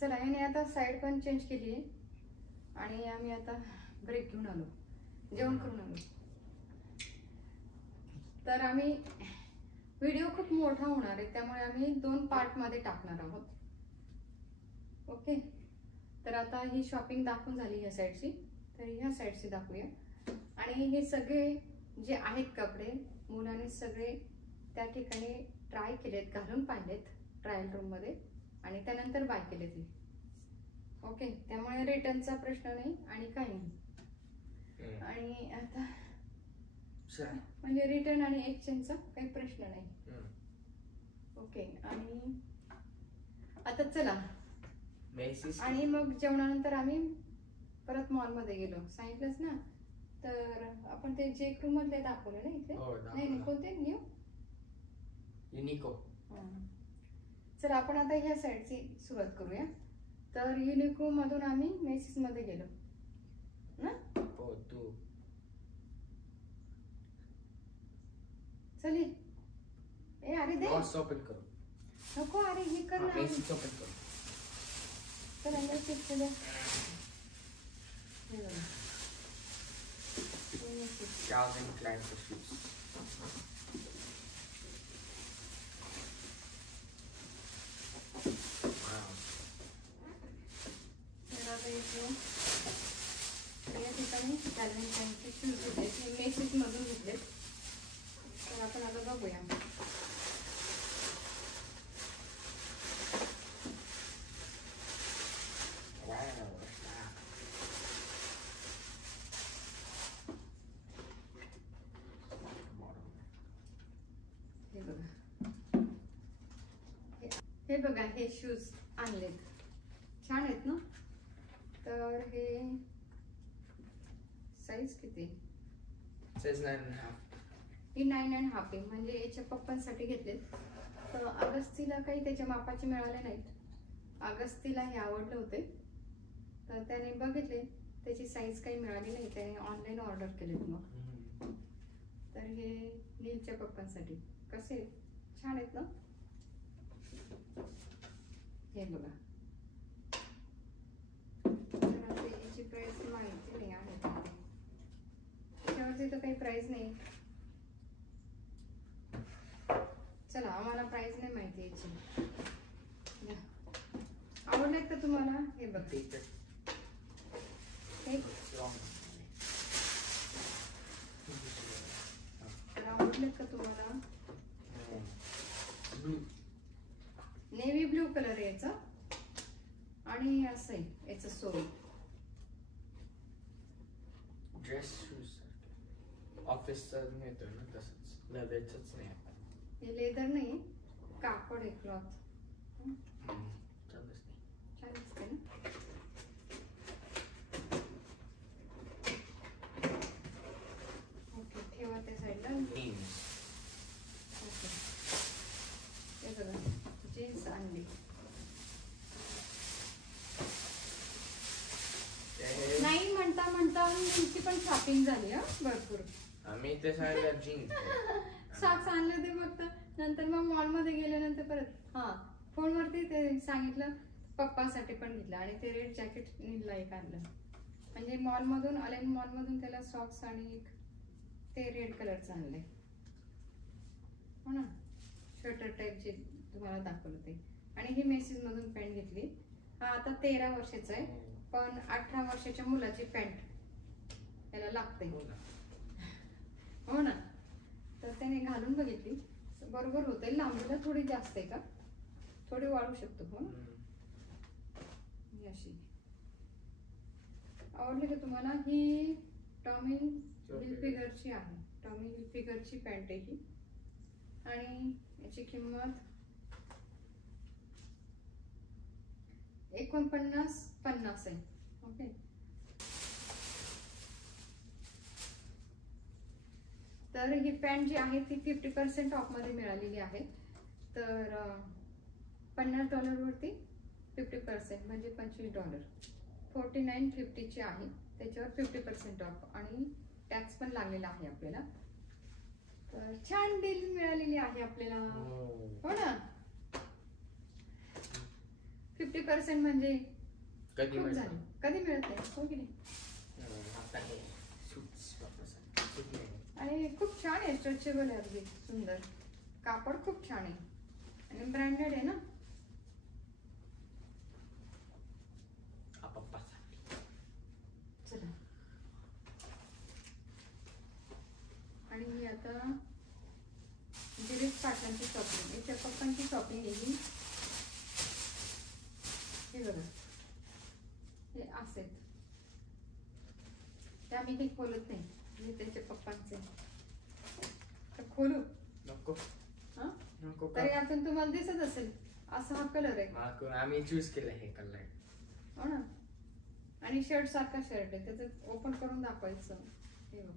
चला याने आता साईड पण चेंज केली आहे आणि आम्ही आता ब्रेक घेऊन आलो, जेवण करून आलो. तर आम्ही व्हिडिओ खूप मोठा होणार आहे त्यामुळे आम्ही 2 पार्ट मध्ये टाकणार आहोत. ओके, तर आता ही शॉपिंग दाखवून झाली ह्या साईडची, तर ह्या साईडची दाखवूया. आणि हे सगळे जे आहेत कपडे मुलाने सगळे त्या ठिकाणी ट्राय केलेत, घालून पाहिलेत ट्रायल रूम मध्ये आणि त्यानंतर बाय केले ते. ओके, त्यामुळे रिटर्नचा प्रश्न नाही आणि काही नाही. आणि आता म्हणजे रिटर्न आणि एक्सचेंजचा काही प्रश्न नाही. ओके, आणि आता चला आणि मग जेवणानंतर आम्ही परत मॉल मध्ये गेलो, सांगितलंच ना. तर आपण ते जे रूम मधले दाखवले ना इथे, नाही कोणते न्यू युनिको. चला आपण आता ह्या साईडची सुरुवात करूया. तर युनिको मधून आम्ही मेसिस मध्ये गेलो ना. हो तू चली ए अरे दे ओपन करो. नको अरे हे कर ना. मेसिस ओपन करो. तर अंदर shift they. Calvin Klein for shoes. Wow. या ठिकाणी Calvin Kleinचे शूज घेतले, ते मेसिस मधून घेतले. तर आपण आता बघूया. हे बघा हे शूज आणलेत, छान आहेत ना. तर हे साईज किती? Says 9.5. ही 9.5 आहे, म्हणजे याच्या पप्पांसाठी घेतलेत. तर अगस्तीला काही त्याच्या मापाचे मिळाले नाहीत. अगस्तीला हे आवडले होते तर त्याने बघितले, त्याची साईज काही मिळाली नाही, त्याने ऑनलाईन ऑर्डर केलेत. मग तर हे नीलच्या पप्पांसाठी कसे छान आहेत ना. हे बघा, याची प्राइस माहिती नाही आहे, त्याच्यावरती तर काही प्राइस नाही. चला आम्हाला प्राइस नाही माहिती याची. आवडलेत का तुम्हाला? हे बघ आवडलेत का तुम्हाला? नेव्ही ब्लू कलर आहे याचा आणि असं आहे याचं सोल. ड्रेस शूज ऑफिसचा मिळतो ना, तसंच लेदरचंच नाही. हे लेदर नाही, कापड आहे, क्लॉथ. चालच नाही, छान दिसते ना. ओके, ठेवा त्या साईडला. ओके, हे बघा जीन्स आणली. नाही म्हणता म्हणता तुमची पण शॉपिंग झाली हा भरपूर. आम्ही ते सांगितलं जीन्स सॉक्स आणले ते फक्त, नंतर मग मॉल मध्ये गेल्यानंतर परत फोनवरती ते सांगितलं पप्पासाठी पण घेतलं आणि ते रेड जॅकेट नीलला एक आणलं. म्हणजे मॉल मधून आले, मॉल मधून त्याला सॉक्स आणि एक ते रेड कलरचं आणलंय हो ना, स्वेटर टाईप जे तुम्हाला दाखवलं ते. आणि ही मेसिस मधून पॅन्ट घेतली. हा आता 13 वर्षाचा आहे, पण 18 वर्षाच्या मुलाची पॅन्ट याला लागते हो ना. तर त्याने घालून बघितली, बरोबर होते. लांबीला थोडी जास्त आहे का, थोडी वाढू शकतो हो ना. अशी आवडली का तुम्हाला? ही टॉमी हिलफिगरची आहे, टॉमी हिलफिगरची पॅन्ट आहे ही. आणि याची किंमत 49.50 आहे. ओके, तर ही पॅन्ट जी आहे ती 50% ऑफ मध्ये मिळालेली आहे. तर $50 वरती 50% म्हणजे $25. $49.50 ची आहे, त्याच्यावर 50% ऑफ आणि टॅक्स पण लागलेला आहे आपल्याला. तर छान डील मिळालेली आहे आपल्याला हो ना. 50% म्हणजे कधी खूप मिळतं? झाले. कधी मिळत नाही, हो की नाही? आता हे suits पप्पासाठी. Suit नाही. आणि खूप छान आहे, स्ट्रेचेबल आहे, अगदी सुंदर. कापड खूप छान आहे आणि ब्रँडेड आहे ना. हा पप्पासाठी. चला. आणि ही आता गिरीश पाटलांची शॉपिंग, याच्या पप्पांची शॉपिंग आहे ही. हे बघा, हे असे ते आम्ही काही खोलत नाही, हे त्यांच्या पप्पांचे. तर खोलू नको हा, नको तरी का? यातून तुम्हाला दिसत असेल असा हा कलर आहे, आम्ही चूज केलं हे कलर. हो ना. आणि शर्ट सारखा शर्ट आहे, त्याचं ओपन करून दाखवायचं. हे बघ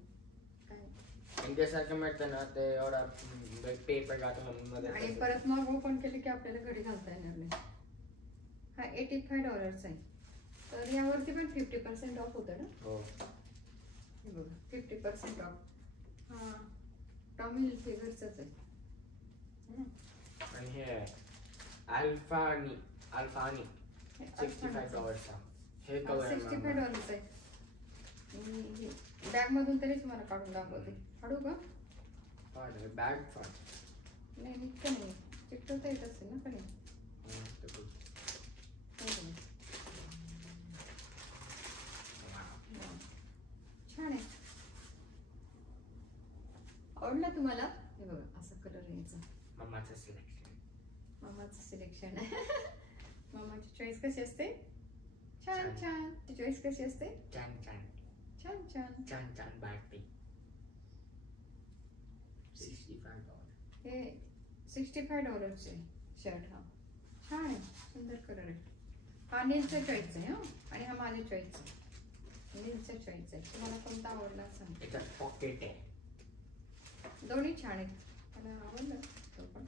काय, इंडियासारखं मिळतं ना ते एवढा पेपर घातला आणि परत मग ओपन केले की आपल्याला घडी घालता येणार नाही. हा $85 आहे. तर यावरती पण 50% ऑफ होतं ना. हो. हे बघा 50% ऑफ. हा टॉमी हिलफिगरच आहे. आणि हे अल्फानी $65 हे कलर $65 आहे. बॅग मधून तरी तुम्हाला काढून दाखवते. काढू का? बॅग नाही निघतं नाही, चिकटवता येत असेल ना पण हे. छान आहे. आवडला तुम्हाला? हे बघा असा कलर यायचा. मम्माचं सिलेक्शन. मामाचं सिलेक्शन आहे. मामाची चॉईस कशी असते? छान छान. छान. ती चॉईस कशी असते? छान छान छान छान. छान छान बॅग ती. $65. हे $65 चे शर्ट. हा छान आहे, सुंदर कलर आहे. हा नीलचा चॉईस आहे हा, आणि हा माझ्या चॉईस आहे. नीलचा चॉईस आहे. तुम्हाला कोणता आवडला सांग. याच्यात पॉकेट आहे. दोन्ही छान आहेत, मला आवडलं तो पण.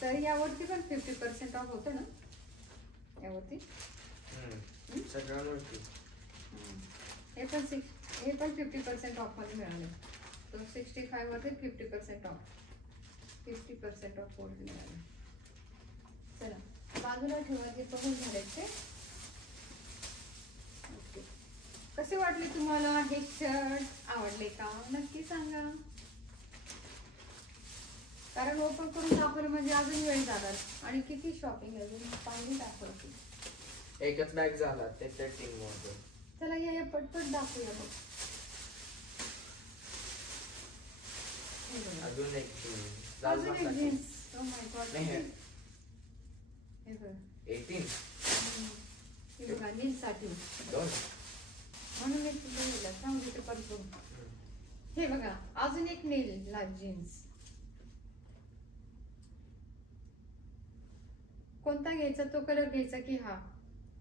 तर यावरती पण 50% ऑफ होतं ना, यावरती. सगळ्यांवरती. हे पण 50% ऑफ मध्ये मिळाले. तो 65 वरती 50% ऑफ, 50% ऑफ वर मिळाले. चला बाजूला ठेवा, हे बघून झाले. ओके, कसे वाटले तुम्हाला हे शर्ट? आवडले का? नक्की सांगा, कारण ओपन करून दाखवलं म्हणजे अजून वेळ जाणार आणि किती शॉपिंग अजून चांगली दाखवते. एकच बॅग झाला ते 13 मध्ये. चला या पटपट दाखवूया बघ. अजून एक अजून एक जीन्स. Oh my God. नाही, हे बघ 18. हे बघा नीलसाठी. दोन. म्हणून एक बघितलं सांगू ते परत. हे बघा अजून एक नीलला जीन्स. कोणता घ्यायचा, तो कलर घ्यायचा की हा?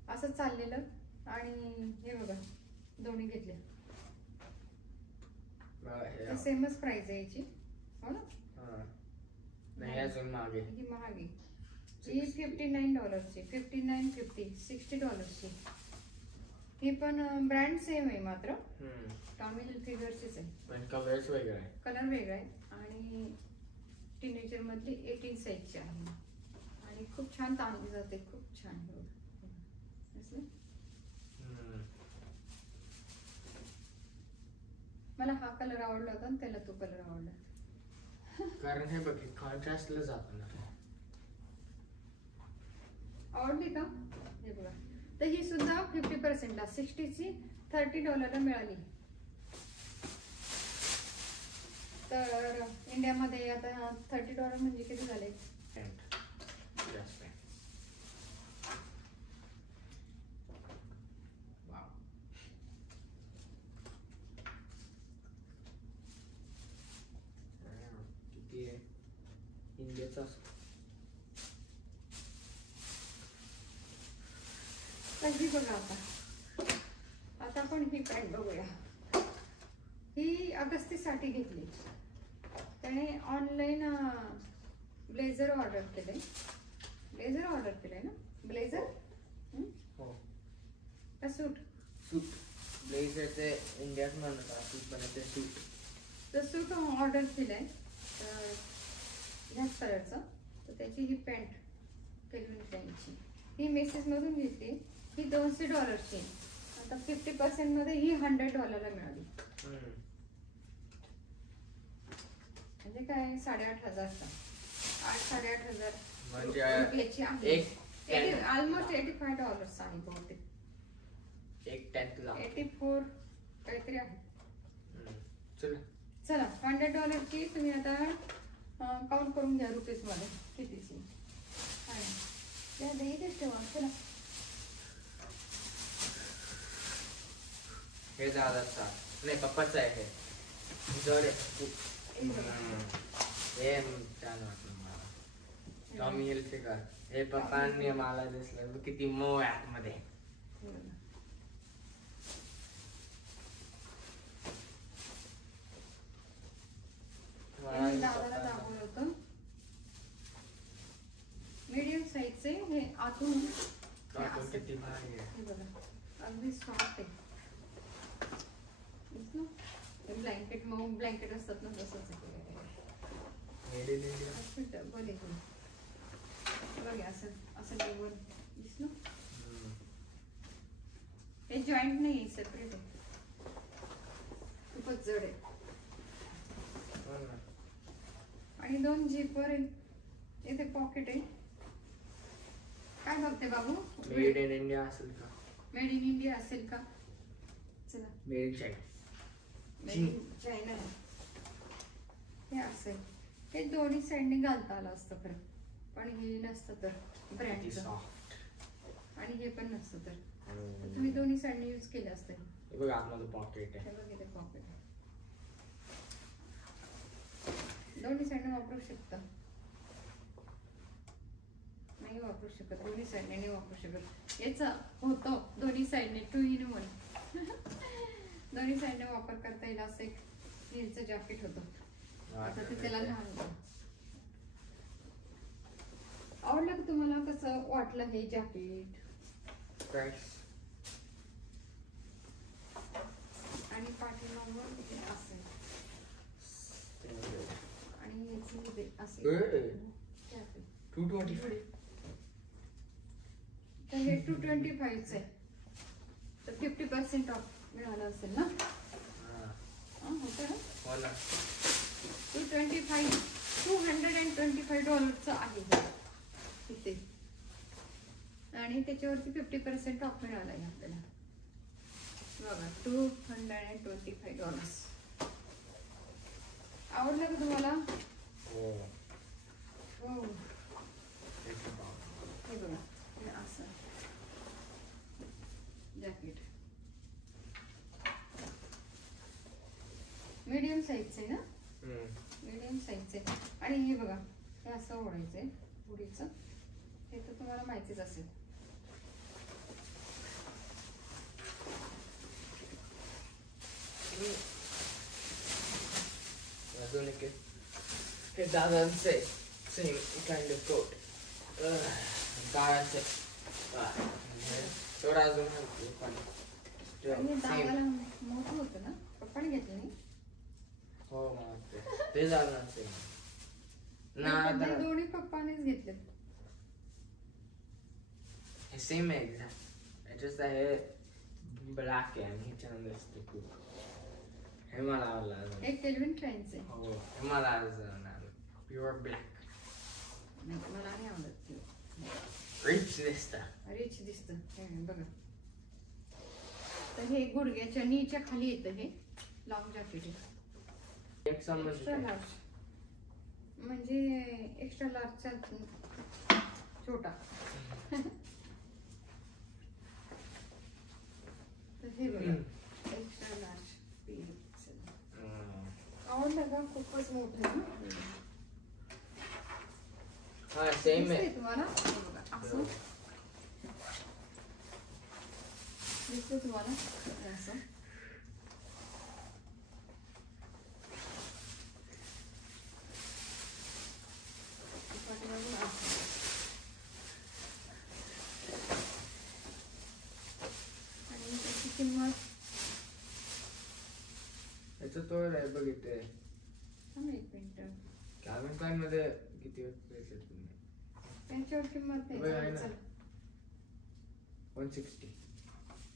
असं चाललेलं. आणि हे बघा दोन्ही घेतले, सेमच प्राइस आहे याची, हो ना. नाही अजून मागे. ही महागी, ही $59 59.50 $60 ही पण ब्रँड सेम आहे, मात्र टॉमी हिलफिगरचीच आहे, पण कलर्स वेगळा आहे. कलर वेगळा आहे. आणि टीनेजर मधली 18 साईजची आहे आणि खूप छान ताणली जाते, खूप छान. मला हा कलर आवडला होता आणि त्याला तो कलर आवडला. कारण हे बघ कॉन्ट्रास्टला जातो ना. आवडली का? हे बघा, तर ही सुद्धा 50% ला, 60 ची $30 मिळाली. तर इंडियामध्ये आता $30 म्हणजे किती झाले? इंडियाचा ही बघा. आता आपण ही पॅन्ट बघूया. ही अगस्तीसाठी घेतली. त्याने ऑनलाईन ब्लेझर ऑर्डर केलंय. ब्लेझर ऑर्डर केलंय ना? ब्लेझर हो का सूट? सूट. ब्लेझर ते इंडियात म्हणतात, सूट बनवते सूट. तर सूट ऑर्डर केलंय कलरचं. तर त्याची ही पॅन्ट केल्विन क्लाइनची, ही मेसेज मधून घेतली. ही $200 आहे. आता 50% मध्ये ही $100 मिळाली. म्हणजे काय 8,500चा 8,500 रुपयाची आहे. ऑलमोस्ट $85 आहे बहुतेक. एक टॅटला 84 काहीतरी आहे. चला $100 ची तुम्ही आता काउंट करून घ्या रुपीज मध्ये कितीची आहे. त्या इथेच ठेवा. चला हे दादाचा नाही पप्पाचं आहे हे. जड हे छान वाटलं मला. टॉमी हिलफिगर हे पप्पांनी मला दिसलं किती मऊ आहे आतमध्ये. दादाला दाखवलं होतं. मीडियम साईजचे हे आतून किती भारी आहे. हे बघा अगदी सॉफ्ट आहे. ब्लँकेट मऊ ब्लँकेट असतात ना तसंच आहे. डबल आहे बघा असं असं डबल दिसलं. हे जॉईंट नाही सेपरेट आहे. खूपच जड आहे. आणि 2 झिपर आहे. इथे पॉकेट आहे. काय बघते बाबू? मेड इन इंडिया असेल का? मेड इन इंडिया असेल का? चला मेड इन चायना. चायना हे असेल. हे दोन्ही साईडने घालता आलं असतं खरं, पण हे नसतं तर ब्रँडचं. आणि हे पण नसतं तर तुम्ही दोन्ही साईडने यूज केले असते. हे बघा आतमध्ये पॉकेट आहे. हे बघ इथे पॉकेट आहे. दोन्ही साईडने वापरू शकता. नाही वापरू शकत दोन्ही साईडने नाही वापरू शकत. याचा होतं दोन्ही साईडने 2 in 1. दोन्ही साईडने वापर करता येईल असं एक हिलचं जॅकेट होतं. आता ते त्याला लहान होतं. आवडलं का तुम्हाला? कसं वाटलं हे जॅकेट? आणि पाठीमागं हे असेल आणि याचे असेल 225. तर हे 225 आहे. तर 50% ऑफ मिळालं असेल ना? होतं ना? $225 आहे इथे. आणि त्याच्यावरती 50% ऑफ मिळाला आहे आपल्याला. बघा $225. आवडलं का तुम्हाला? हो. हे बघा हे असं जॅकेट मीडियम साईजचं आहे ना? मीडियम साईजचं आहे. आणि हे बघा हे असं ओढायचंय पुढीचं. हे तर तुम्हाला माहितीच असेल. अजून एक हे दादांचे सेम काइंड ऑफ कोट काळाचे थोडा अजून आणि दादाला मोठं होतं ना? पप्पाने घेतलं नाही? हो ते झालं ना दोन्ही पप्पानेच घेतले. हे सेम आहे एक्झॅक्ट. जस्ट आहे ब्लॅक आहे आणि ह्याच्यानंतर असते खूप. हे मला आवडलं. एक केल्विन क्लाइनचे. हो हे मला आवडलं. Pure black. मला नाही आवडत. रिच दिसतं. रिच दिसतं. हे बघा. तर हे गुडघ्याच्या नीच्या खाली येतं. हे लॉंग जॅकेट आहे. एक्स्ट्रा लार्ज म्हणजे एक्स्ट्रा लार्जचा छोटा. तर हे बघा एक्स्ट्रा लार्ज. आवडलं का? खूपच मोठं आहे ना? हा सेम आहे तुम्हाला. असं दिसतं तुम्हाला असं. आणि त्याची किंमत याचं तो आहे बघितले. एक मिनिट. कॅल्विन क्लाइन मध्ये किती पैसे तुम्ही त्यांच्यावर किंमत नाही. बरं, आहे चल, ना. चल. 160.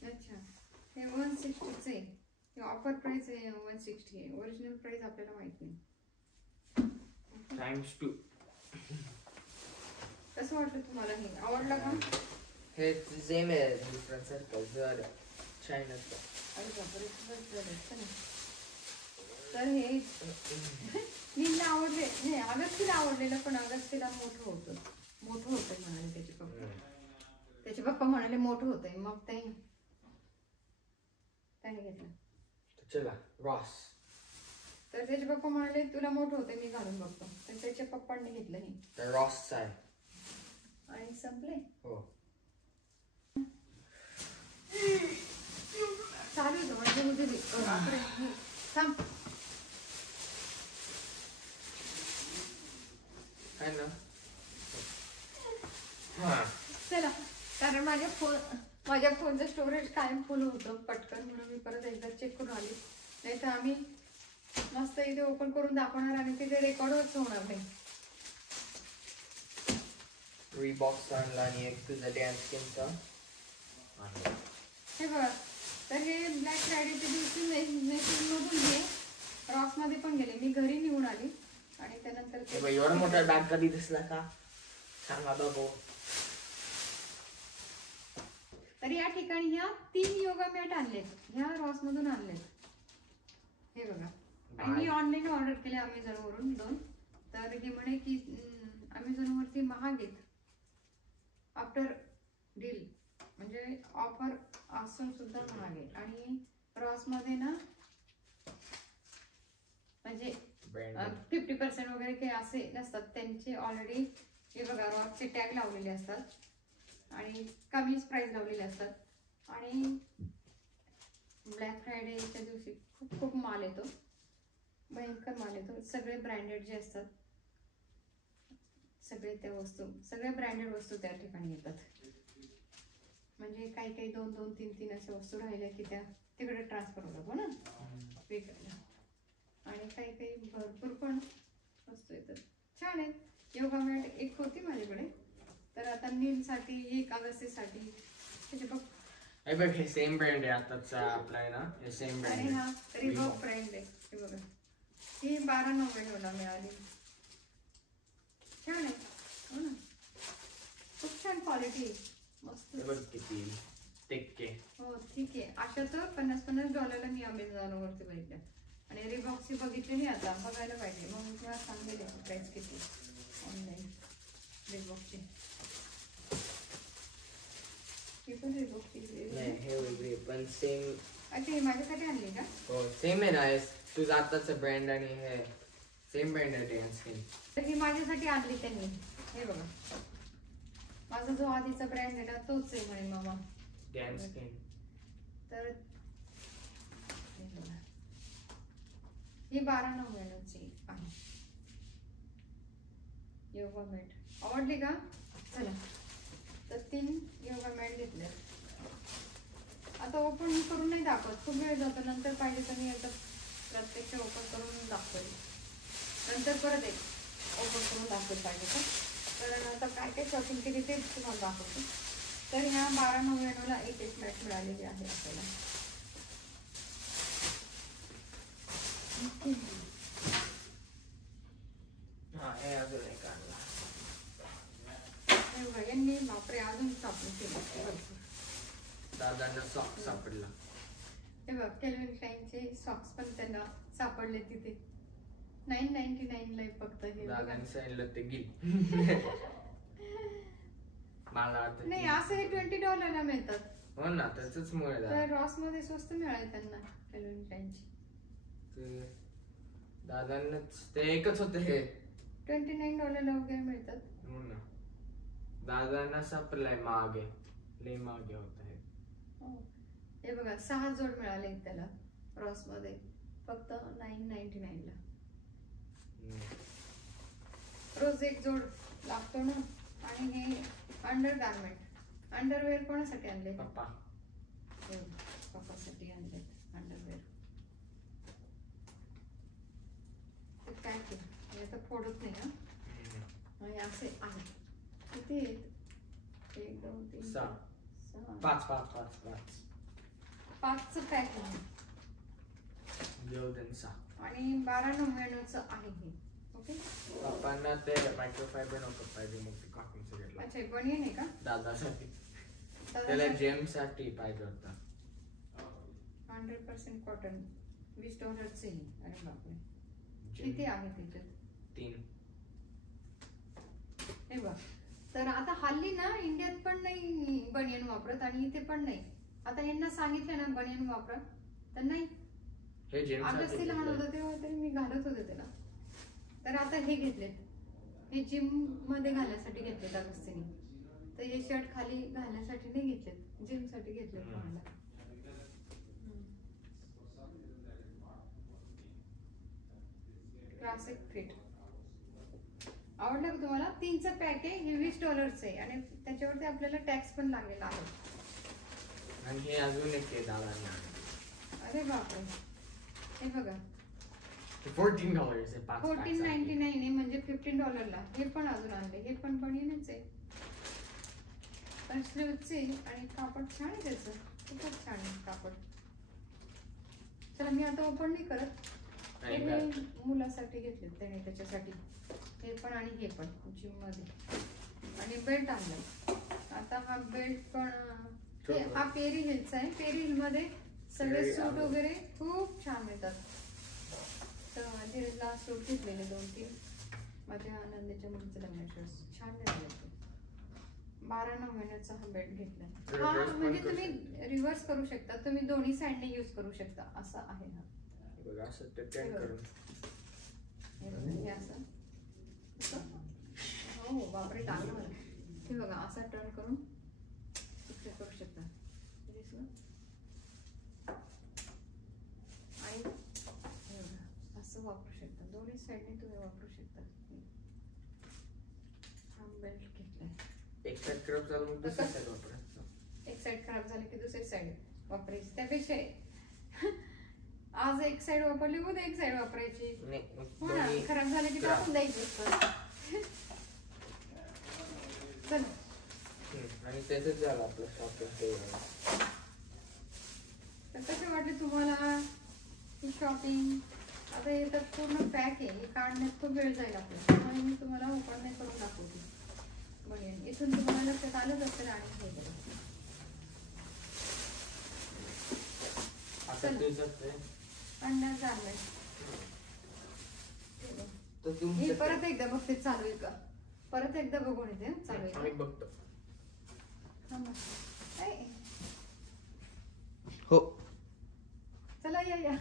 अच्छा, हे 160च आहे. हे ऑफर प्राइस आहे 160 आहे. ओरिजिनल प्राइस आपल्याला माहित नाही. ×2. कसं वाटलं तुम्हाला? हे आवडलं का? हे सेम आहे डिफरंट सर्कल जर चायनाचं. अरे बापरे, खूपच जड आहे. चला. तर हे नीलला आवडले नाही, अगस्तीला आवडलेलं, पण अगस्तीला मोठं होतं म्हणाले त्याचे पप्पा. त्याचे पप्पा म्हणाले मोठं होतंय, मग त्याने घेतलं. चला रॉस. तर त्याचे पप्पा म्हणाले तुला मोठं होतंय, मी घालून बघतो. तर त्याच्या पप्पांनी घेतलं हे. तर रॉसचं आहे. आणि संपले. हो. चालू होतं म्हणजे उद्या बापरे, थांब. आहे ना. हा. चला, कारण माझ्या फोनचं स्टोरेज कायम फुल होतं पटकन, म्हणून मी परत एकदा चेक करून आली. नाही तर आम्ही मस्त इथे ओपन करून दाखवणार आणि तिथे रेकॉर्डच होणार नाही. Reebok आणला आणि एक तुझा डॅन्स स्किनचा. हे बघा, तर हे ब्लॅक फ्रायडेच्या दिवशी मेसेजमधून हे रॉसमध्ये पण गेले. मी घरी निघून आली आणि त्यानंतर एवढा मोठा डाग कधी दिसला का सांगा बघू. तर या ठिकाणी ह्या 3 योगा मॅट आणलेत, ह्या रॉसमधून आणलेत. हे बघा, आणि मी ऑनलाईन ऑर्डर केले अमेझॉनवरून 2. तर हे म्हणे की अमेझॉनवरती महाग आहेत आफ्टर डील, म्हणजे ऑफर असून सुद्धा महाग आहे. आणि रॉसमध्ये ना म्हणजे 50% वगैरे काही असे नसतात त्यांचे. ऑलरेडी हे बघा रॉसचे टॅग लावलेले असतात आणि कमीच प्राइस लावलेले असतात. आणि ब्लॅक फ्रायडेच्या दिवशी खूप खूप माल येतो, भयंकर माल येतो. सगळे ब्रँडेड जे असतात, सगळे त्या वस्तू, सगळे ब्रँडेड वस्तू त्या ठिकाणी येतात. म्हणजे काही काही 2-2, 3-3 अशा वस्तू राहिल्या की त्या तिकडे ट्रान्सफर होतात हो ना विकायला. आणि काही काही भरपूर पण वस्तू येतात, छान आहेत. योगा मॅट एक होती माझ्याकडे, तर आता नीलसाठी एक, अगस्तीसाठी त्याचे बघ. हे बघ, हे सेम ब्रँड आहे आताचा आपला आहे ना, हे सेम ब्रँड आणि आहे. हा रिबॉक ब्रँड आहे. हे बघा, ही 12,99 मिळाली. छान आहे हो ना, खूप छान क्वालिटी आहे, मस्त. हे बघ किती थिक आहे. हो ठीक आहे. अशा तर $50 मी अमेझॉनवरती बघितल्या. आणि रिबॉक्सची बघितलेली आता, बघायला पाहिजे, मग मी तुला सांगेल याची प्राइस किती ऑनलाईन रिबॉक्सची. ही पण रिबॉक्सची नाही, हे वेगळी पण सेम. अच्छा, ही माझ्यासाठी आणली का? हो सेम आहे ना, हे तुझा आताचा ब्रँड आणि हे सेम ब्रँड आहे डॅन्स स्किन. तर ही माझ्यासाठी आणली त्यांनी. हे बघा, माझा जो आधीचा ब्रँड आहे ना तोच आहे म्हणे मामा डॅन्स स्किन. तर ही 12,99 आहे योगा मॅट. आवडली का? चला, तर 3 योगा मॅट घेतल्या. आता ओपन करून नाही दाखवत, खूप वेळ जातो. नंतर पाहिजे तर मी आता प्रत्यक्ष ओपन करून दाखवेल. नंतर परत एक ओपन करून दाखवेल पाहिजे तर. कारण आता काय काय शॉपिंग केली ते तुम्हाला दाखवतो. तर ह्या 12,99ला एक मॅट मिळालेली आहे आपल्याला. हा, हे अजून एक आणला. हे बघा, यांनी बापरे अजून शॉपिंग केली. दादांना सॉक्स सापडला. हे बघ, केल्विन क्लाइनचे सॉक्स पण त्यांना सापडले तिथे. 999 ला फक्त. हे दादांनी सांगितलं ते घे. मला नाही, असं हे $20 मिळतात. हो ना, त्याच मुळे तर रॉस मध्ये स्वस्त मिळाले त्यांना केल्विन क्लाइनचे. दादांनाच ते एकच होते हे $29 वगैरे मिळतात. हो ना, दादांना सापडलाय मागे, लय मागे होत आहे. हे बघा, 6 जोड मिळाले त्याला रॉस मध्ये फक्त 999 ला. रोज एक जोड लागतो ना. आणि हे अंडर गार्मेंट, अंडरवेअर कोणासाठी आणले? पप्पा. पप्पासाठी आणले अंडरवेअर. काय केलं आता फोडत नाही ना. आणि असे आहे किती आहेत? 1 2 3 सहा. 6 5 5चं पॅक आहे देऊ दे 6. आणि 12.99चं आहे हे. ओके. पप्पांना ते मायक्रोफायबर नको पाहिजे मग ते काकूंचं घेतलं अच्छा बनियन आहे का? दादासाठी. त्याला दादासाठी जेम साठी पाहिजे होता. 100% कॉटन $20चे आहे. अरे बापरे. जेम किती आहे त्याच्यात? 3. हे बघ. तर आता हल्ली ना इंडियात पण नाही बनियन वापरत आणि इथे पण नाही. आता यांना सांगितलं ना बनियन वापरा तर नाही. हे जेम आगच साठी ते लहान घेतलंय. होतं तेव्हा तरी मी घालत होते त्याला. तर आता हे घेतलेत. हे जिम मध्ये घालण्यासाठी घेतलेत अगस्तीने. तर हे शर्ट खाली घालण्यासाठी नाही घेतलेत, जिम साठी घेतलेत मला. क्लासिक फिट आवडलं का तुम्हाला? 3चं पॅक आहे. हे $20 आहे आणि त्याच्यावरती आपल्याला टॅक्स पण लागलेला आहे. आणि हे अजून एक आहे दादांना. अरे बापरे. हे बघा $14 आहे 5 $14.99 आहे म्हणजे $15 हे पण अजून आणले. हे पण बनियनच आहे. पण स्लीव्हचे आणि कापड छान आहे त्याचं. खूपच छान आहे कापड. चला मी आता ओपन नाही करत. हे मुलासाठी घेतले त्याने त्याच्यासाठी. हे पण आणि हे पण जिम मध्ये. आणि बेल्ट आणलाय. आता हा बेल्ट पण हा पेरी हिलचा आहे. पेरी हिल मध्ये सगळे सूट वगैरे खूप छान मिळतात. तर धीरजला सूट घेतलेले 2-3 माझ्या आनंदीच्या मुलीचं लग्नाचे छान झाले. 12.99चा हा बेल्ट घेतलाय. हा म्हणजे तुम्ही रिव्हर्स करू शकता. तुम्ही दोन्ही साइडने यूज करू शकता असं आहे हा. बघा असं ते टर्न करून. हे असं हो बापरे टाकलं मला. हे बघा असा टर्न करून इकडे करू शकता. आणि असं वापरू शकता. दोन्ही साईडने तुम्ही वापरू शकता. हा बेल्ट घेतलाय. एक साइड खराब झालं मग दुसरी साइड वापरायचं. एक साइड खराब झाली की दुसरी साइड वापरायची. त्यापेक्षा आज एक साइड वापरली उद्या एक साइड वापरायची. हो ना. खराब झाली की टाकून द्यायची असतं. चला. आणि त्याच झालं आपलं शॉपिंग. तर कसे वाटले तुम्हाला ही शॉपिंग? आता हे तर पूर्ण पॅक आहे. हे काढण्यात खूप वेळ जाईल आपल्याला. त्यामुळे मी तुम्हाला ओपन नाही करून दाखवते. बनियन इथून तुम्हाला लक्षात आलंच असेल. आणि हे बघा आता तुझं अंदाज झालाय. हे परत एकदा बघते चालू आहे का. परत एकदा बघून येते चालू आहे आम्ही बघतो. हो चला या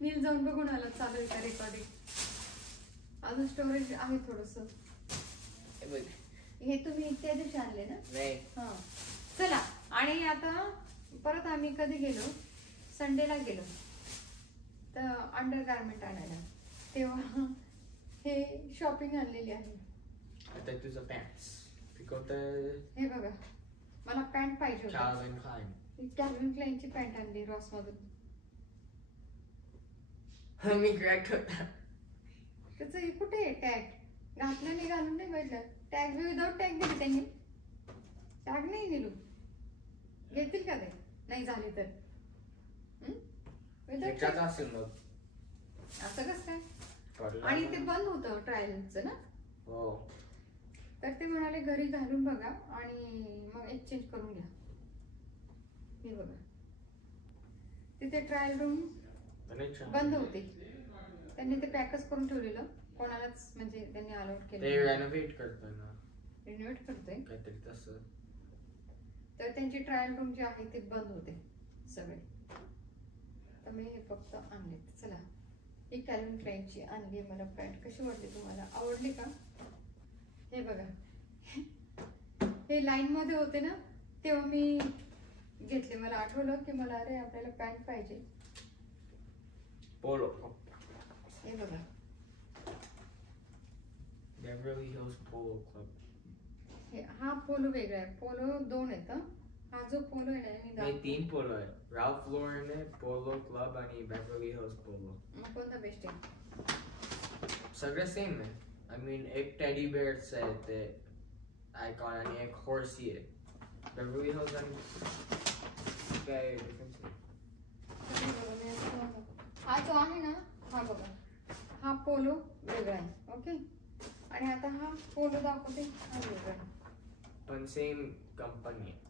नील जाऊन बघून आला चालू आहे का रेकॉर्डिंग. अजून स्टोरेज आहे थोडस. हे तुम्ही त्या दिवशी आणले ना? नाही. हा चला. आणि आता परत आम्ही कधी गेलो? संडेला गेलो तर अंडर गारमेंट आणायला. तेव्हा हे शॉपिंग आणलेली आहे. आता तुझं पॅन्ट्स पिकवत. हे बघा मला पॅन्ट पाहिजे होती. Calvin Klein. कॅल्विन क्लाइनची पॅन्ट आणली रॉस मधून. मी क्रॅक्ट होता. त्याचं हे कुठे आहे टॅग? घातलं नाही घालून नाही बघितलं. टॅग विदाउट टॅग दिली त्यांनी. टॅग नाही दिलो. घेतील का ते नाही झाले तर? त्याच्यात असेल मग. असं कसं काय? पडलं आणि पण. ते बंद होतं ट्रायलचं ना. हो. तर ते म्हणाले घरी घालून बघा आणि मग एक्सचेंज करून घ्या. हे बघा तिथे ट्रायल रूम बंद होते. त्यांनी ते पॅकच करून ठेवलेलं. कोणालाच म्हणजे त्यांनी अलाउड केलं. ते रेनोव्हेट करतोय ना. रिनोव्हेट करतोय काहीतरी तसं. तर त्यांची ट्रायल रूम जे आहे ते बंद होते सगळे. तर मी हे फक्त आणले. चला ही कॅल्विन क्लाइनची आणली मला पॅन्ट. कशी वाटली तुम्हाला? आवडली का? हे बघा हे लाईन मध्ये होते ना तेव्हा मी घेतले. मला आठवलं की मला अरे आपल्याला पॅन्ट पाहिजे. पोलो. हे बघा बेव्हरली हिल्स पोलो क्लब. हा पोलो वेगळा आहे. पोलो 2 आहेत. हा जो पोलो आहे ना मी नाही 3 पोलो आहे. राल्फ लॉरेन आहे, पोलो क्लब आणि बेव्हरली हिल्स पोलो. मग कोणता बेस्ट आहे? सगळं सेम आहे. I mean एक टेडी बेअरचं आहे ते आयकॉन आणि एक हॉर्सी आहे. बेव्हर्ली हिल्स आणि काय डिफरन्स नाही. हा जो आहे ना हा बघा हा पोलो वेगळा आहे. ओके आणि आता हा पोलो दाखवते हा वेगळा आहे. पण सेम कंपनी आहे.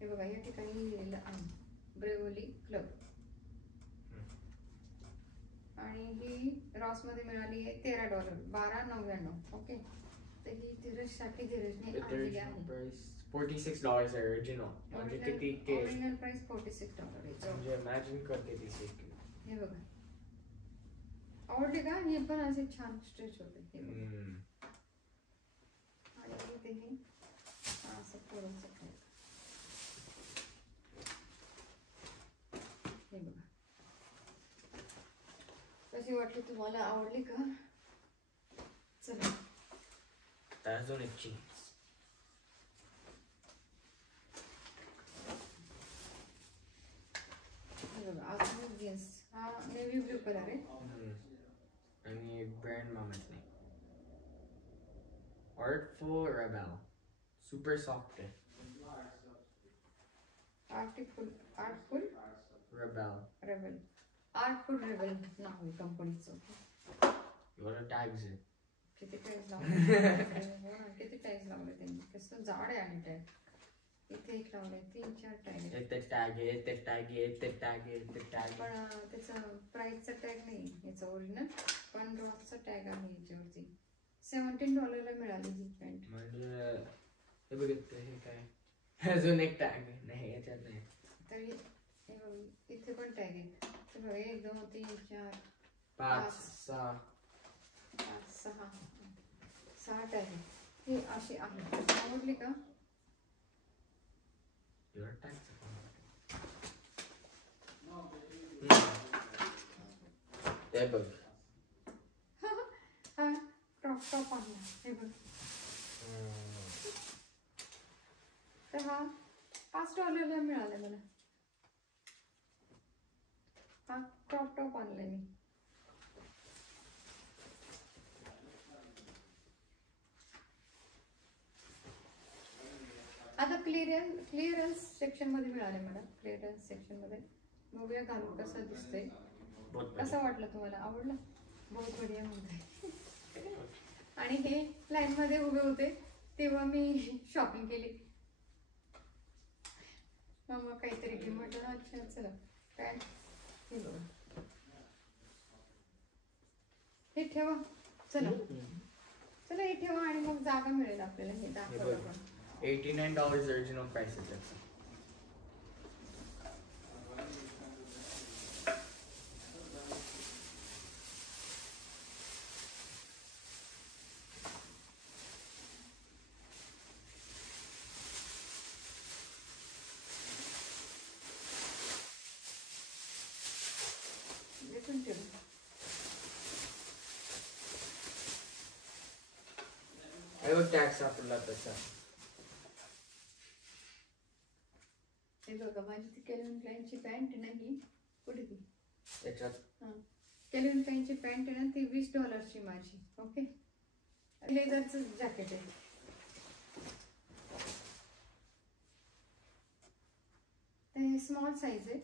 हे बघा या ठिकाणी लिहिलेलं आहे ब्रेवली क्लब आणि ही रॉस मध्ये मिळाली आहे $13 12.99. ओके तर ही धीरजसाठी धीरजने आणलेली आहे. $46 आहे ओरिजिनल. म्हणजे किती के ओरिजिनल प्राइस $46 आहे. म्हणजे इमॅजिन कर किती सेफ. हे बघा आवडले का? हे पण असे छान स्ट्रेच होते. हे बघा आणि इथे हे असं थोडंसं हे बघा कशी वाटली तुम्हाला? आवडली का? चला अजून एक जीन्स. बघा अजून जीन्स हा नेव्ही ब्लू कलर आहे आणि ब्रँड मामाच नाही. आर्टफुल रेबेल सुपर सॉफ्ट आहे. आर्टफुल रेबेल आर्टफुल रेबेल नाव आहे कंपनीचं. एवढं टॅग्स आहे. किती टाईज लावले किती टाईज लावले त्यांनी. कसं जाड आहे आणि टॅग इथे एक लावले 3-4 टॅग ते टॅग आहे ते टॅग आहे ते टॅग आहे ते टॅग. पण त्याचं प्राइसचा टॅग नाही याचा ओरिजिनल पण रॉसचा टॅग आहे याच्यावरती. $17 मिळाली ही पॅन्ट. म्हणजे हे बघितलं हे काय अजून एक टॅग आहे. नाही याच्यात नाही. तरी इथे पण टॅग आहे. 1 2 3 4 5 6 टॅग आहे. ही अशी आहे. आवडली का? ते बघ हा क्रॉप टॉप आणला. हे बघ तर हा $5 मिळाला मला. हा क्रॉप टॉप आणलाय मी. आता क्लिअरन्स सेक्शन मध्ये मिळाले मला. क्लिअरन्स सेक्शन मध्ये बघूया घालून कसं दिसतंय. कसं वाटलं तुम्हाला? आवडलं? बहुत बढिया म्हणते. आणि हे लाईन मध्ये उभे होते तेव्हा मी शॉपिंग केली. मग काहीतरी घे म्हटलं. अच्छा चला पॅन्ट हे बघा हे ठेवा. चला चला हे ठेवा आणि मग जागा मिळेल आपल्याला. हे दाखवलं पण $89 original price is it. देखून ठेवा. I would tax आपला तसा. हे बघा माझी ती केल्विन क्लाइनची पॅन्ट नाही कुठे ती त्याच्यात केल्विन क्लाइनची पॅन्ट आहे ना ती $20 माझी. ओके लेदरचं जॅकेट आहे. ते स्मॉल साईज आहे.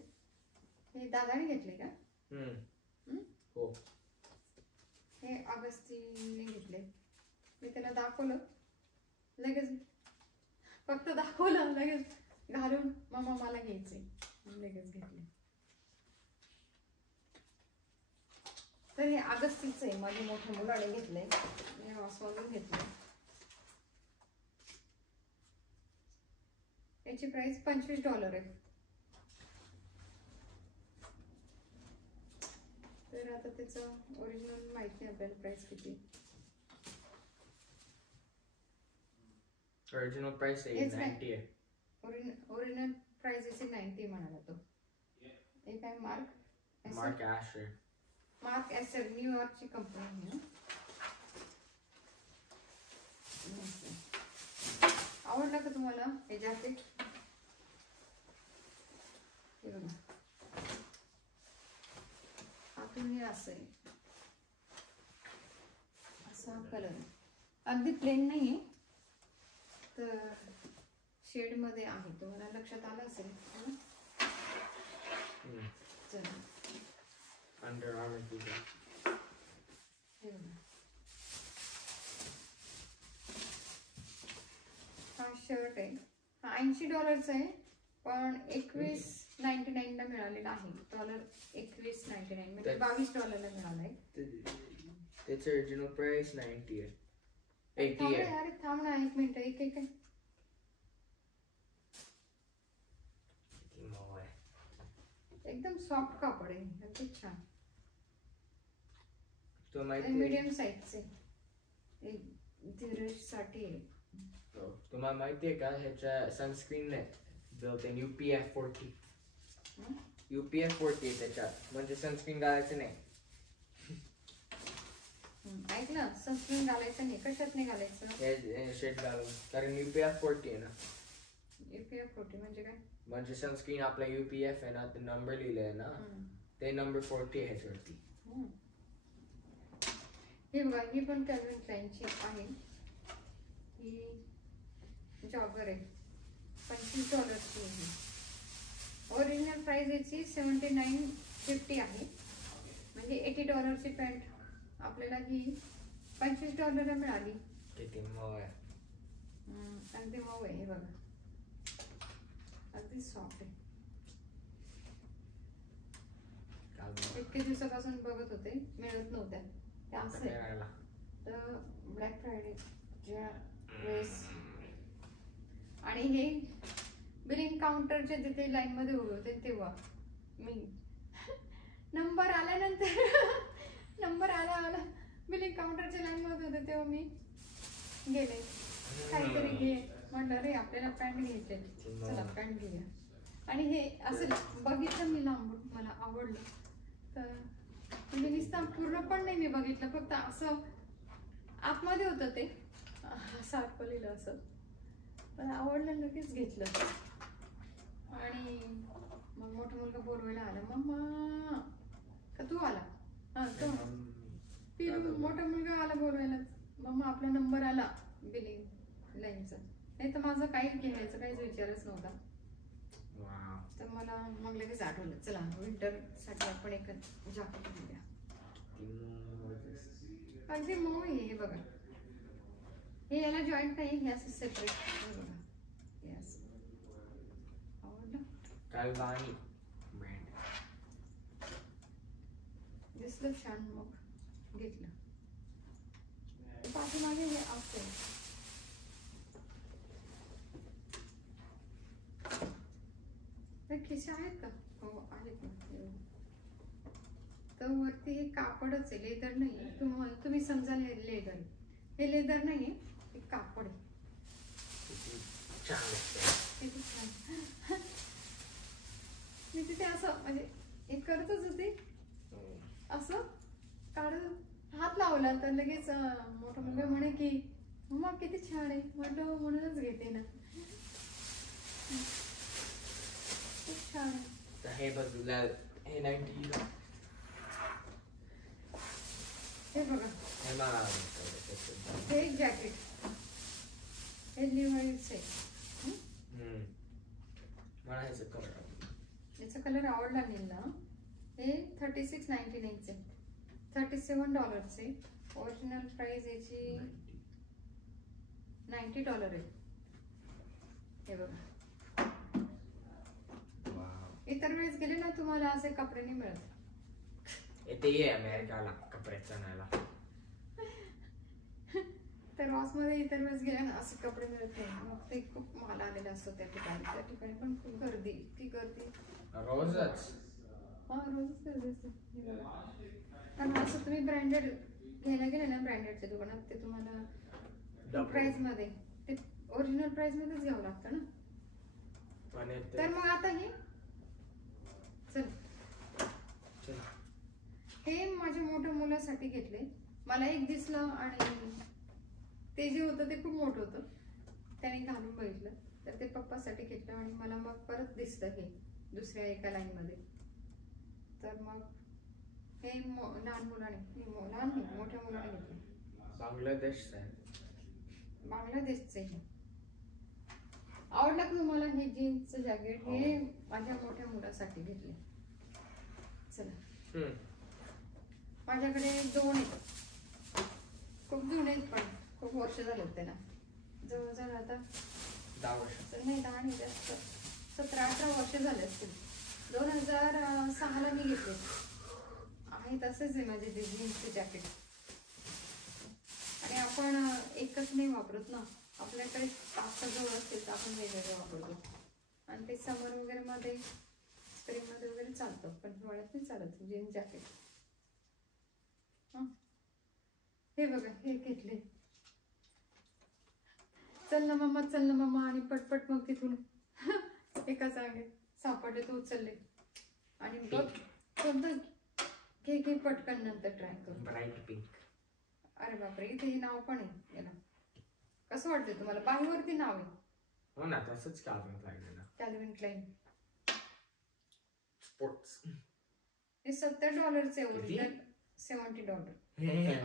हे दादाने घेतले का? हो हे अगस्तीने घेतले. मी त्याला दाखवलं लगेच फक्त दाखवलं लगेच घालून मम्मा मला घ्यायचे लगेच घेतले. तर हे अगस्तीच आहे. माझ्या मोठ्या मुलाने घेतलंय. मी रॉसमधून घेतलंय. याची प्राइस $25 आहे. तर आता त्याचं ओरिजिनल माहिती आहे आपल्याला प्राइस किती. ओरिजिनल प्राइस आहे 90 आहे. ओरिजिनल प्राइस याची 90 म्हणाला तो. हे काय मार्क ॲशर न्यूयॉर्कची कंपनी आहे. आवडलं का तुम्हाला हे जॅकेट? हे बघा आतून हे असं आहे. कलर अगदी प्लेन नाहीये तर शेड मध्ये आहे तुम्हाला लक्षात आलं असेल है ना? चला Under Armour t-shirt. हे बघा. हा शर्ट आहे हा $80 आहे पण $21.99 ला मिळालेला आहे $21.99 म्हणजे $22 ला मिळालाय. Its original price 90 है. 80 थांब है. ना, अरे थांब ना एक मिनिट एक एक एकदम सॉफ्ट कापड आहे अगदी छान तो माहिती मीडियम साईजचे धीरज साठी आहे. तुम्हाला माहिती आहे का ह्याच्या सनस्क्रीन आहे built in UPF 40. UPF 40 आहे त्याच्यात म्हणजे सनस्क्रीन घालायचं नाही. ऐक ना सनस्क्रीन घालायचं नाही कशात नाही घालायचं हे शेड घालून कारण UPF 40 आहे ना. UPF 40 म्हणजे काय म्हणजे सनस्क्रीन आपला UPF आहे ना ते नंबर लिहिलंय ना ते नंबर 40 आहे ह्याच्यावरती. हे बघा ही पण कॅल्विन क्लाइनची आहे ही जॉगर आहे $25 ची आहे. ओरिजिनल प्राइस याची $79.50 आहे म्हणजे $80 ची पॅन्ट आपल्याला ही $25 ला मिळाली. किती मऊ आहे अगदी मऊ आहे हे बघा अगदी सॉफ्ट आहे. इतके दिवसापासून बघत होते मिळत नव्हत्या त्या असं आहे. तर ब्लॅक फ्रायडेच्या वेळेस आणि हे बिलिंग काउंटरच्या तिथे लाईन मध्ये उभे होते तेव्हा मी नंबर आला बिलिंग काउंटरच्या लाईन मध्ये होते तेव्हा मी गेले काहीतरी घे म्हटलं रे आपल्याला पॅन्ट घ्यायचे चला पॅन्ट घेऊया आणि हे असं बघितलं मी लांबून मला आवडलं तर म्हणजे नुसतं पूर्ण पण नाही मी बघितलं फक्त असं आतमध्ये होतं ते असं अडकवलेलं असं पण आवडलं लगेच घेतलं आणि मग मोठा मुलगा बोलवायला आला मम्मा का तू आला हा तो मोठा मुलगा आला बोलवायला मम्मा आपला नंबर आला बिलिंग लाईनचा नाही तर माझं काहीच घ्यायचं काहीच विचारच नव्हता. तर मला मग लगेच आठवलं चला विंटर साठी आपण एक जॅकेट घेऊया. अगदी मऊ आहे हे बघा हे याला जॉईंट नाही हे असं सेपरेट बघा हे असं आवडलं कालवानी ब्रँड दिसलं छान मग घेतलं. पाठीमागे हे असते खिसे आहेत का हो आहेत ना तर वरती हे कापडच आहे लेदर नाही तुम्ही समजा लेदर हे लेदर नाही हे कापड आहे. किती छान मी तिथे असं म्हणजे हे करतच होते असं काढ हात लावला तर लगेच मोठा मुलगा म्हणे की मग किती छान आहे म्हटलं म्हणूनच घेते ना खूप छान आहे. हे बघूला हे 90 हे बघा हे मला हे जॅकेट हे लिव्हायचं आहे मला ह्याचं कलर याचा कलर आवडला नीला हे $36.99 चे $37 चे ओरिजिनल प्राइस याची $90 आहे. हे बघा इतर वेळेस गेले ना तुम्हाला असे कपडे नाही मिळत येते ये अमेरिकाला कपड्याचा आणायला तर रॉस मध्ये इतर वेळेस गेले ना असे कपडे मिळत नाही मग ते खूप माल आलेला असतो त्या ठिकाणी पण खूप गर्दी इतकी गर्दी रोजच हा रोजच गर्दी असते. कारण असं तुम्ही ब्रँडेड घ्यायला गेले ना ब्रँडेडच्या दुकानात ते तुम्हाला प्राइस मध्ये ते ओरिजिनल प्राइस मध्येच घ्यावं लागतं ना. तर मग आता हे चल हे माझ्या मोठ्या मुलासाठी घेतले मला एक दिसलं आणि ते जे होतं ते खूप मोठं होतं त्याने घालून बघितलं तर ते पप्पासाठी घेतलं आणि मला मग परत दिसलं हे दुसऱ्या एका लाईन मध्ये तर मग हे लहान मुलाने लहान नाही मोठ्या मुलाने घेतलं बांगलादेश आहे. बांगलादेशचं आहे. आवडलं का तुम्हाला हे जीन्सचं जॅकेट? हे माझ्या मोठ्या मुलासाठी घेतले. चला माझ्याकडे 2 आहेत. खूप जुने आहेत पण खूप वर्ष झालेत त्याला. जवळजवळ आता 10 वर्ष नाही, 10 नाही, जास्त 17-18 वर्ष झाले असतील. 2006ला मी घेतले आहे. तसेच आहे माझे ते जीन्सचे जॅकेट. आणि आपण एकच नाही वापरत ना, आपल्याकडे पाच जवळ असतील तर आपण वेगवेगळे वापरतो. आणि ते समर वगैरे मध्ये स्प्रिंग मध्ये वगैरे चालतं, पण हिवाळ्यात नाही चालत जीन्स जॅकेट. हे बघा, हे घेतले. चल ना मम्मा, चल ना मम्मा, आणि पटपट मग तिथून एका जागे सापडले तो उचलले आणि बघ कोणतं घे पटकन, नंतर ट्राय करू. Bright pink. अरे बापरे, इथे हे नाव पण आहे याला. कसं वाटतंय तुम्हाला? बाहीवरती नाव आहे. हो ना, तसंच Calvin Klein. Calvin Klein sports. हे $70 आहे ओरिजिनल. $70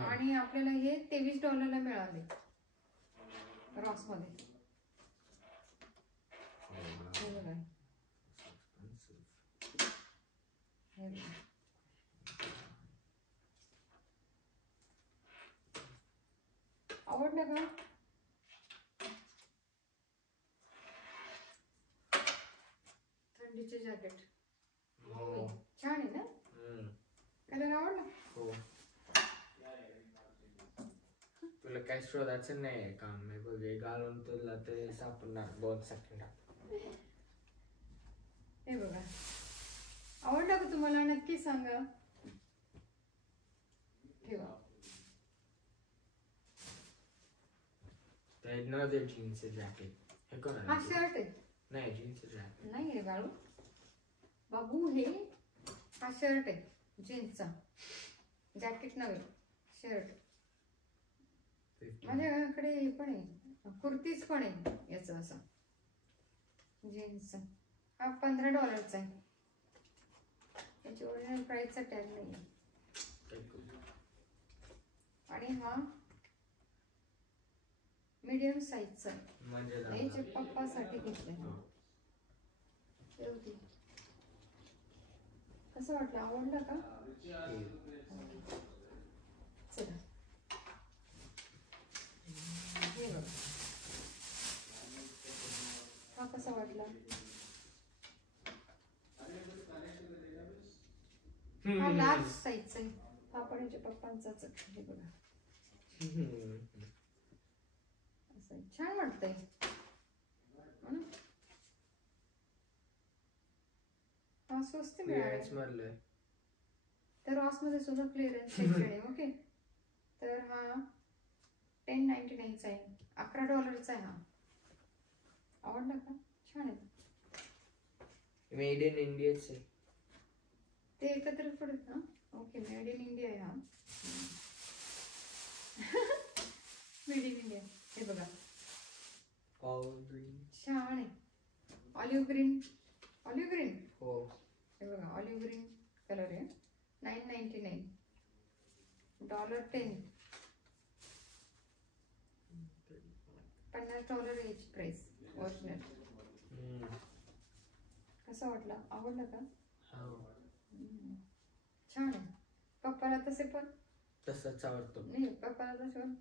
आणि आपल्याला हे $23 मिळाले रॉस मध्ये. आवडलं का? थंडीचे जॅकेट छान आहे ना? कलर आवडला? हो. तुला काय शोधायचं नाही काम, मी बघे घालून तुला ते सापडणार 2 सेकंदात. हे बघा, आवडला का तुम्हाला? नक्की सांगा. ठेवा. another jeans jacket. हे कोण आहे? हा शर्ट आहे. नाही, जीन्स जॅकेट नाही रे बाळू, बाबू हे हा शर्ट आहे जीन्सचा. जॅकेट नव्हे, शर्ट. माझ्याकडे हे पण आहे, कुर्तीज पण आहे याचं असं जीन्सचा. हा $15 आहे. याची ओरिजिनल प्राइसचा टॅग नाही आहे. आणि हा मीडियम साईजचा आहे, म्हणजे पप्पासाठी घेतलंय. कसं वाटलं? आवडलं का? चला हे बघा, हा कसा वाटला? हा लार्ज साईजचा आहे. हा पण याच्या पप्पांचाच आहे. हे बघा, असं छान वाटतंय. हा स्वस्त मिळाला. तर रॉस मध्ये सुद्धा क्लिअरन्स सेक्शन आहे. ओके, तर हा $10.99 चा आहे. $11 आहे. हा आवडला का? छान आहे. मेड इन इंडियाच आहे ते एकत्र पडत ना. ओके, मेड इन इंडिया आहे हा. Made in India. हे बघा, छान आहे. Olive green. ऑलिव्ह ग्रीन हो. हे बघा, ऑलिव्ह ग्रीन कलर आहे. $9.99 $10 $50 याची प्राइस ओरिजिनल. कसं वाटलं? आवडलं का? छान आहे. पप्पाला तसे पण तसंच आवडतो. नाही, पप्पाला तसे पण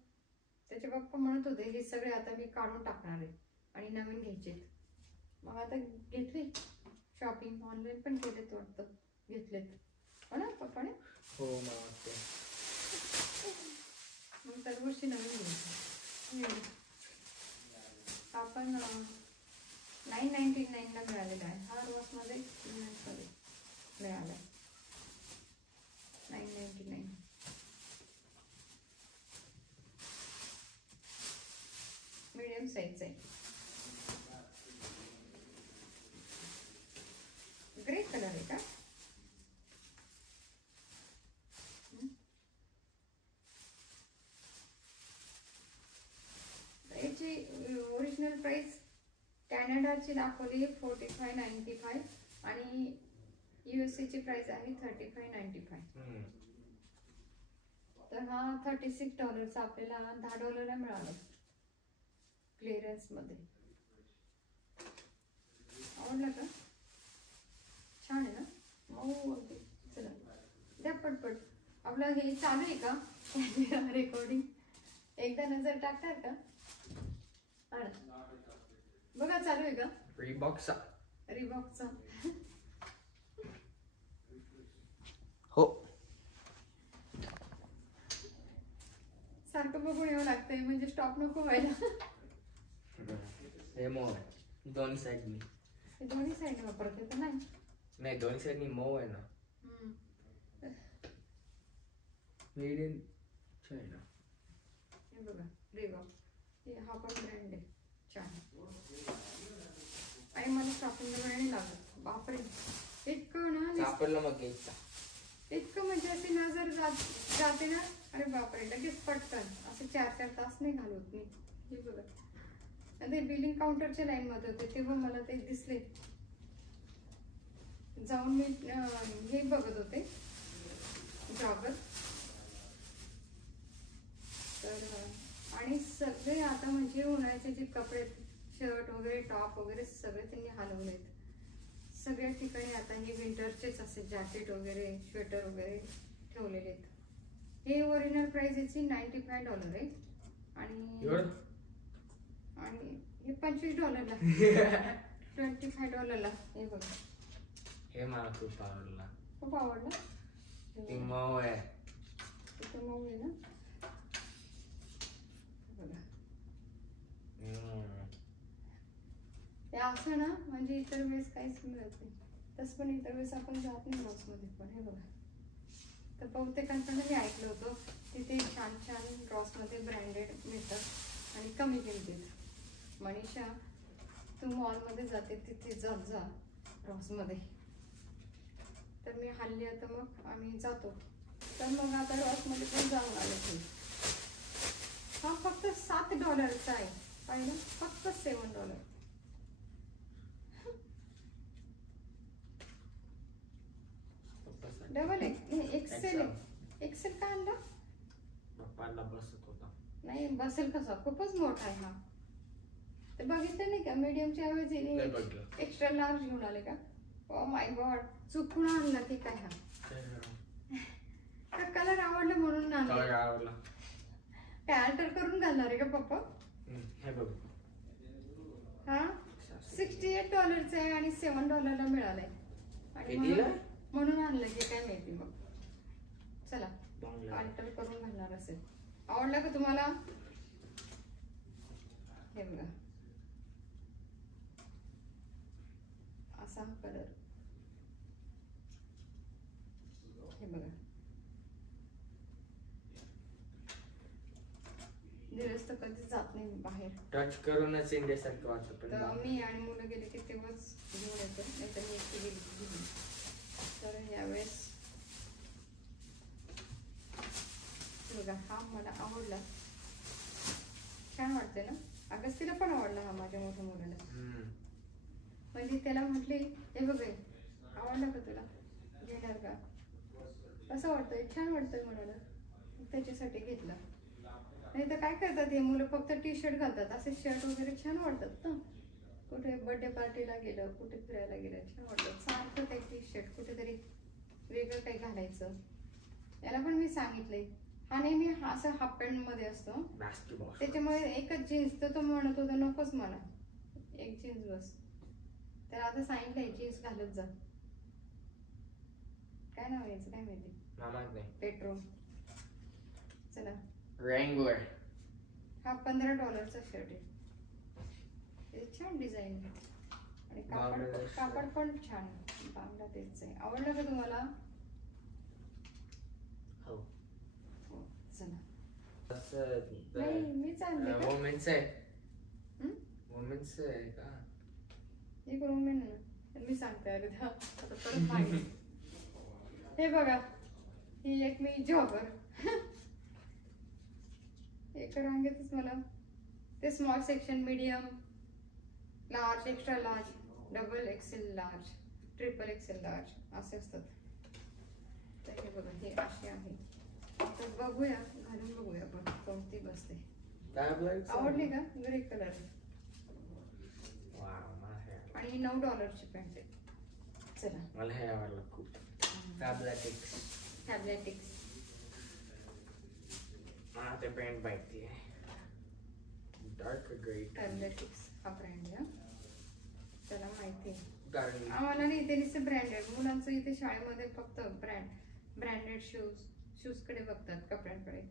त्याचे पप्पा म्हणत होते हे सगळे आता मी काढून टाकणार आहे आणि नवीन घ्यायचे. मग आता घेतली शॉपिंग, ऑनलाईन पण केलेत वाटतं. घेतलेत हो ना पप्पाने? हो, मला वाटतं. मग सर्व गोष्टी नवीन घ्यायच्या. आपण $9.99 ला मिळालेला आहे. हा रॉसमध्ये मिळाला आहे. $9.99 मीडियम साईजचा आहे. ग्रे कलर आहे का? याची ओरिजिनल प्राइस कॅनडाची दाखवली $45.95 आणि USA ची प्राइस आहे $35.95. तर हा $36 आपल्याला $10 मिळाला क्लिअरन्स मध्ये. आवडला का? छान आहे ना? मऊ अगदी. चला द्या पटपट. आपलं हे चालू आहे का रेकॉर्डिंग? एकदा नजर टाकतात का? बघा चालू आहे का? रिबॉक्सचा हो. सारखं बघून यावं लागतंय म्हणजे स्टॉप नको व्हायला. हे मऊ आहे दोन्ही साईडनी. हे दोन्ही साईड वापरते तर नाही दोन्ही साईडनी मऊ आहे ना. Made in China. हे बघा रिबॉक. हा पण ब्रँड आहे छान. आणि मला स्टॉकिंगला वेळ नाही लागत. बापरे इतकं ना सापडलं मग घ्यायचा. इतकं म्हणजे अशी नजर जाते ना. अरे बापरे लगेच पटकन असे 4-4 तास नाही घालवत मी. हे बघा ते बिलिंग काउंटरच्या लाईन मध्ये होते तेव्हा मला ते दिसले. जाऊन मी हे बघत होते जॉगर. तर आणि सगळे आता म्हणजे उन्हाळ्याचे जे कपडे शर्ट वगैरे टॉप वगैरे सगळे त्यांनी हलवलेत. सगळ्या ठिकाणी आता हे विंटरचेच असे जॅकेट वगैरे स्वेटर वगैरे ठेवलेले आहेत. हे ओरिजिनल प्राइस याची $95 आहे. आणि हे $25 $25 हे बघा. हे मला खूप आवडला. खूप आवडलं. ते मऊ आहे. ते मऊ आहे ना. बघा ते असं ना म्हणजे इतर वेळेस काहीच मिळत नाही. तसं पण इतर वेळेस आपण जात नाही रॉसमध्ये पण. हे बघा तर बहुतेकांकडून मी ऐकलं होतं तिथे छान छान रॉसमध्ये ब्रँडेड मिळतात आणि कमी किमतीत. मनीषा तू मॉलमध्ये जाते तिथे जात जा रॉसमध्ये. तर मी हल्ली आता मग आम्ही जातो. तर मग आता रॉसमध्ये पण जाऊन आले ते. हा फक्त $7 आहे पाहिलं. फक्त $7. डबल एक्सेल का आणला? बाप्पाला बसत होता. नाही बसेल कसा खूपच मोठा आहे हा. ते बघितलं नाही का मीडियमच्या ऐवजी एक्स्ट्रा लार्ज घेऊन आले का? ओ माय गॉड चुकून आणला की काय हा? कलर आवडला म्हणून आणला. काय अल्टर करून घालणार आहे का पप्पा? हे बघ हा $68 आहे आणि $7 मिळालाय. आणि म्हणून आणलं की काय माहिती. मग चला अल्टर करून घालणार असेल. आवडला का तुम्हाला? हे बघा असा कलर. हे बघा दिवस तर कधीच जात नाही बाहेर. टच करूनच इंडियासारखं वाटतं. पण मी आणि मुलं गेले की तेव्हाच घेऊन येतो. नाही तर मी एकटी गेली की घेऊन. तर यावेळेस बघा हा मला आवडला. छान वाटते ना. अगस्तीला पण आवडला हा माझ्या मोठ्या मुलाला. म्हणजे त्याला म्हटले हे बघ आवडला का तुला घेणार का? असं वाटतंय छान वाटतंय म्हणाला. त्याच्यासाठी घेतला. नाही तर काय करतात हे मुलं फक्त टी-शर्ट घालतात. असे शर्ट वगैरे छान वाटतात ना. कुठे बर्थडे पार्टीला गेलं कुठे फिरायला गेलं छान वाटतं. सारखं ते टी-शर्ट कुठेतरी वेगळं काही घालायचं. याला पण मी सांगितलंय हा नेहमी असं हाफ पॅन्ट मध्ये असतो त्याच्यामुळे एकच जीन्स. तर तो म्हणत होता नकोच मला एक जीन्स बस. तर आता सांगितलंय जीन्स घालत जा. काय नाव यायचं काय माहिती? पेट्रोल. चला रँगलर. हा $15 शर्ट आहे. छान डिझाईन आणि कापड पण छान. बांगलादेशचं आहे. आवडलं का तुम्हाला? हो. चला नाही मीच आणले का? वुमेन्स आहे. वुमेन्स आहे का? एक वुमेन आहे ना. मी सांगते अरे आता परत मागे. हे बघा ही एक मी जॉगर. एका रांगेतच मला ते small section medium large extra large double XL large triple XL large असे असतात. तर हे बघा हे असे आहे. तर बघूया, घालून बघूया आपण कोणती बसते. फॅबलॅक्स आवडली का? ग्रे कलर वाव, मला हे आवडलं. आणि $9 पॅन्ट आहे. चला मला हे आवडलं खूप. फॅबलॅटिक्स. फॅब्लेटिक्स. मला ते पॅन्ट पाहिजे. Dark grey. फॅब्लेटिक्स हा ब्रँड आहे. त्याला माहिती आहे. कारण आम्हाला नाही, इथे नुसते ब्रँडेड. मुलांचं इथे शाळेमध्ये फक्त ब्रँडेड शूज कडे बघतात, कपड्यांकडे.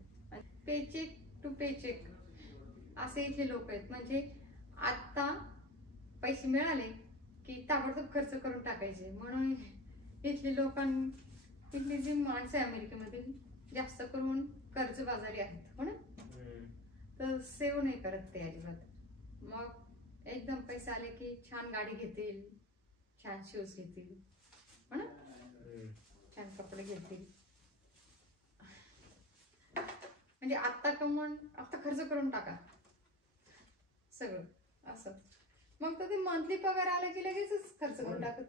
पेचेक टू पेचेक असे इथले लोक आहेत. म्हणजे आता पैसे मिळाले की ताबडतोब खर्च करून टाकायचे. म्हणून इथली इथली जी माणसं आहे अमेरिकेमधील जास्त करून कर्जबाजारी आहेत, हो ना. तर सेव्ह नाही करत ते अजिबात. मग एकदम पैसे आले की छान गाडी घेतील, छान शूज घेतील, हो ना, छान कपडे घेतील. म्हणजे आत्ता कमवून आता खर्च करून टाका सगळं असं. मग तर ते मंथली पगार आला की लगेच खर्च करून टाकत.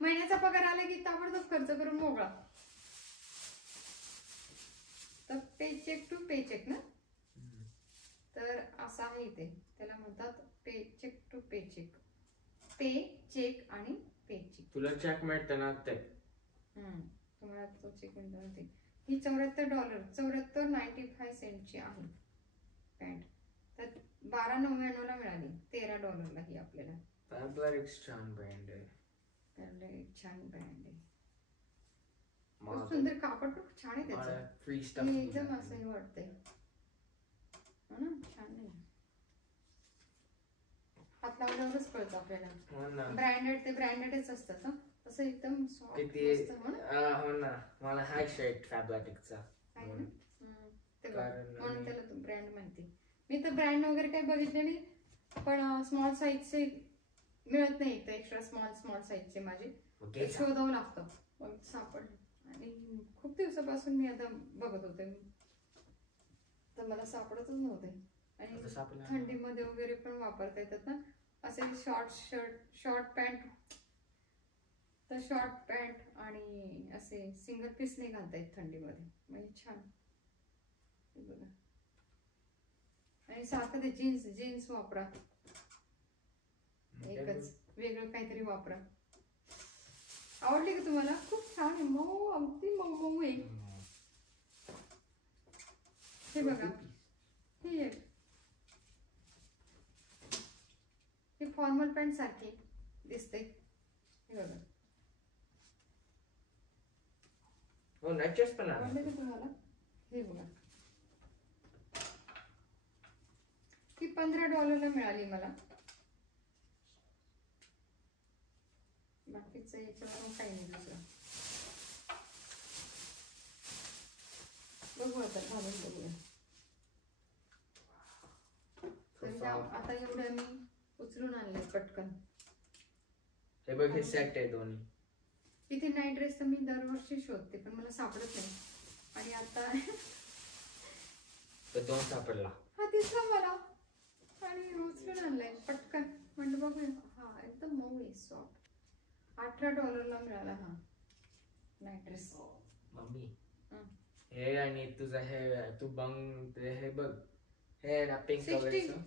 महिन्याचा पगार आला की ताबडतोब खर्च करून मोकळा. तर पेचेक टू पेचेक ना, तर असं आहे ते. त्याला म्हणतात paycheck to paycheck. Pay check आणि पेचेक. तुला चेक मिळतं ना ते. तुम्हाला तो चेक मिळतो ते. ही $74.95 ची आहे पॅन्ट. तर $12.99 ला मिळाली. $13 ला ही आपल्याला. फॅब्लॅटिक्स छान ब्रँड आहे. छान ब्रँड आहे. खूप सुंदर कापड पण छान आहे त्याचं. फ्री स्टफ एकदम असं हे वाटतंय, हो ना, छान आहे. हात लावल्यावरच कळतं आपल्याला. ब्रँडेड ते ब्रँडेडच असतात. तसं एकदम सॉफ्ट असतं, हो ना. मला हा शर्ट फॅब्लॅटिकचा म्हणून त्याला तो ब्रँड माहिती. मी तर ब्रँड वगैरे काही बघितले नाही, पण स्मॉल साईजचे मिळत नाही. तर एक्स्ट्रा स्मॉल साईजचे माझे शोधावं लागतं. मग सापडलं. आणि खूप दिवसापासून मी आता बघत होते, तर मला सापडतच नव्हते. आणि थंडीमध्ये वगैरे पण वापरता येतात ना असे शॉर्ट पॅन्ट. तर शॉर्ट पॅन्ट आणि असे सिंगल पीस नाही घालता येत थंडीमध्ये. म्हणजे छान बघा. आणि सारखं ते जीन्स वापरा, एकच वेगळं काहीतरी वापरा. आवडली का तुम्हाला? खूप छान आहे. मऊ, अगदी मऊ आहे. हे बघा, हे फॉर्मल पॅन्ट सारखी दिसते. हे बघा. हो, नॅचेस पण आवडले का तुम्हाला? हे बघा, ही $15 ला मिळाली मला. बाकीचं याच्यावर काही नाही दुसरं. बघू आता, घालून बघूया. आता एवढं मी उचलून आणले पटकन. हे बघ, हे सेट आहे दोन्ही. इथे नाईट ड्रेस तर मी दरवर्षी शोधते पण मला सापडत नाही. आणि आता दोन सापडला. हा दिसला मला आणि उचलून आणलाय पटकन. म्हणलं बघूया. हा एकदम मऊ आहे, सॉफ्ट. $18 ला मिळाला हा नाईट ड्रेस. मम्मी, हे आणि तुझं हे तू बंग हे बघ, हे ना पिंक कलरचं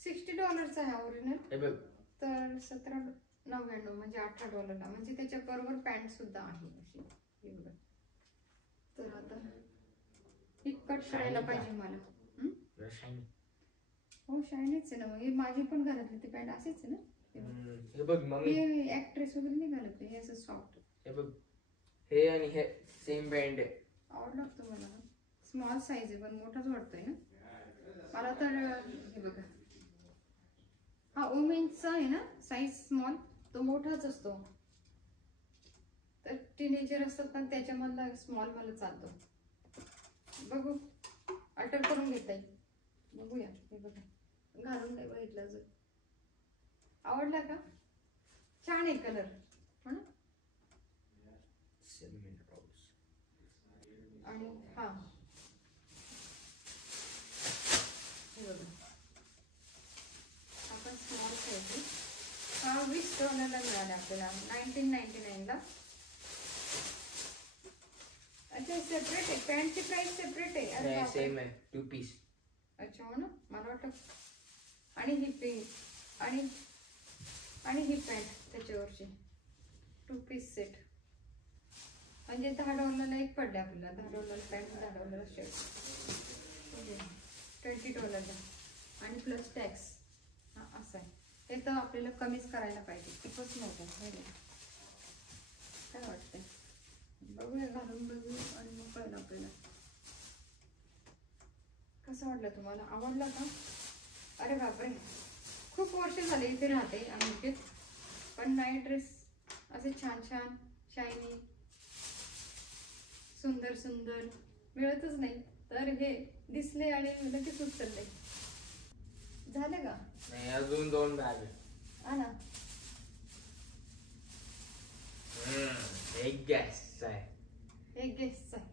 $60 चा आहे ओरिजिनल. हे बघ, तर $17.99 म्हणजे $18 ला. म्हणजे त्याच्या बरोबर पॅन्ट सुद्धा आहे अशी. हे बघा. तर आता ही कट करायला पाहिजे मला. शायनी. हो, शायनीच आहे ना. हे माझी पण घरातली ती पॅन्ट अशीच आहे ना. हे बघ मम्मी, हे ऍक्ट्रेस वगैरे नाही घालत. हे असं सॉफ्ट. हे बघ, हे आणि हे सेम ब्रँड आहे. आवडला तुम्हाला? स्मॉल साईज आहे पण मोठाच वाटतोय ना मला. तर हे बघा, हा वुमेन्सचा आहे ना साईज स्मॉल, तो मोठाच असतो. तर टीनेजर असतात ना त्याच्यामधला स्मॉल मला चालतो. बघू, अल्टर करून घेता येईल. बघूया. हे बघा, घालून नाही बघितलं अजून. आवडला का? छान आहे कलर, हो ना. आणि हा हे बघा, आपण स्मॉल साईज. हा $20 ला मिळाला आपल्याला, 1999 ला. अच्छा सेपरेट आहे, पॅन्टची प्राइस सेपरेट आहे. अरे नाही बापरे. सेम आहे 2 पीस. अच्छा हो ना, मला वाटतं. आणि ही पिंक आणि ही पॅन्ट त्याच्यावरची 2 पीस सेट. म्हणजे $10 एक पडले आपल्याला. $10 पॅन्ट, $10 शर्ट, $20 आणि प्लस टॅक्स. हा असं आहे. हे तर आपल्याला कमीच करायला पाहिजे, खूपच नव्हतं हे नाही. काय वाटतंय बघूया, घालून बघूया आणि मग कळलं आपल्याला. कसं वाटलं तुम्हाला, आवडलं का? अरे बापरे, खूप वर्ष झाले इथे राहते अमेरिकेत, पण नाईट ड्रेस असे छान छान शायनी सुंदर सुंदर मिळतच नाही. तर हे दिसले आणि लगेच उचलले. झालं का? नाही अजून 2 बॅग. हा ना. एक गॅस आहे. एक गेस्ट आहे.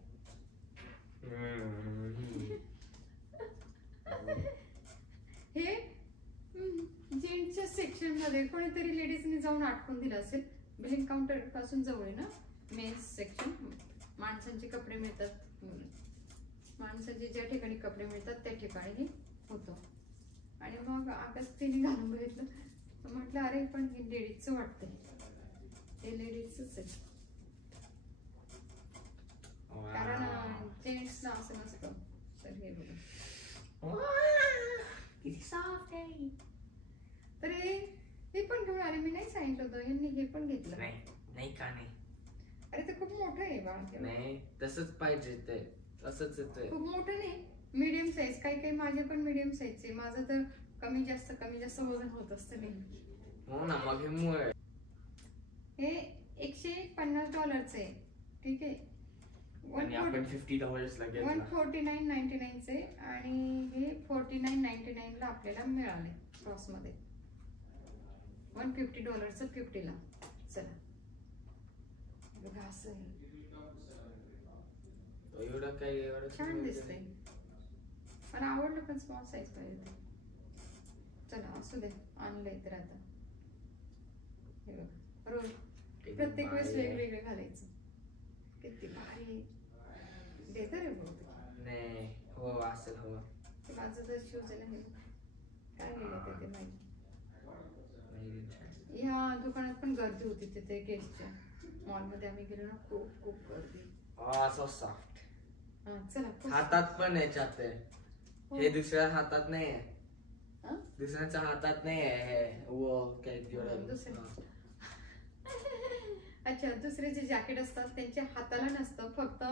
हे जेंट्सच्या सेक्शन मध्ये कोणीतरी लेडीजने जाऊन अटकून दिलं असेल. बिलिंग काउंटर पासून जवळ आहे ना मेन्स सेक्शन. माणसांचे कपडे मिळतात, माणसाचे ज्या ठिकाणी कपडे मिळतात त्या ठिकाणी होतं. आणि मग आकाश घालून बघितलं, म्हटलं अरे पण हे लेडीजचं वाटतंय, हे लेडीजच आहे. कारण जेंट्सला असं नसतं. तर हे बघा किती सॉफ्ट आहे. तर हे पण घेऊन आले. मी नाही सांगितलं होतं, यांनी हे पण घेतलं. नाही का नाही. अरे ते खूप मोठं आहे बाळ. नाही तसंच पाहिजे, ते असंच येतंय. खूप मोठं नाही, मीडियम साईज. काही माझे पण मीडियम साईज आहे. माझं तर कमी जास्त वजन होत असतं नेहमी. हो ना, मग हे मुळे हे $150 आहे. ठीक आहे. आणि आपण $50 ला घेतला. 149.99 चे आणि हे 49.99 ला आपल्याला मिळाले क्रॉस मध्ये. $150 50 ला. चला बघा असं एवढं काही एवढं छान दिसतंय. मला आवडलं पण स्मॉल साईज पाहिजे. चला असू दे, आणलंय तर आता हे बघा रोज प्रत्येक वेळेस वेगवेगळे घालायचं. किती भारी देत रे बघ. नाही हो असेल हो. माझं तर शूज आहे ना, हे काय लिहिलं ते माहिती. ह्या दुकानात पण गर्दी होती तिथे केसच्या मॉलमध्ये आम्ही गेलो ना, खूप खूप गर्दी. So soft. हा चला. हातात पण याच्यात आहे. हे दुसऱ्या हातात नाही आहे, दुसऱ्याच्या हातात नाही आहे. वो काय अच्छा, दुसरे जे जॅकेट असतात त्यांच्या हाताला नसतं, फक्त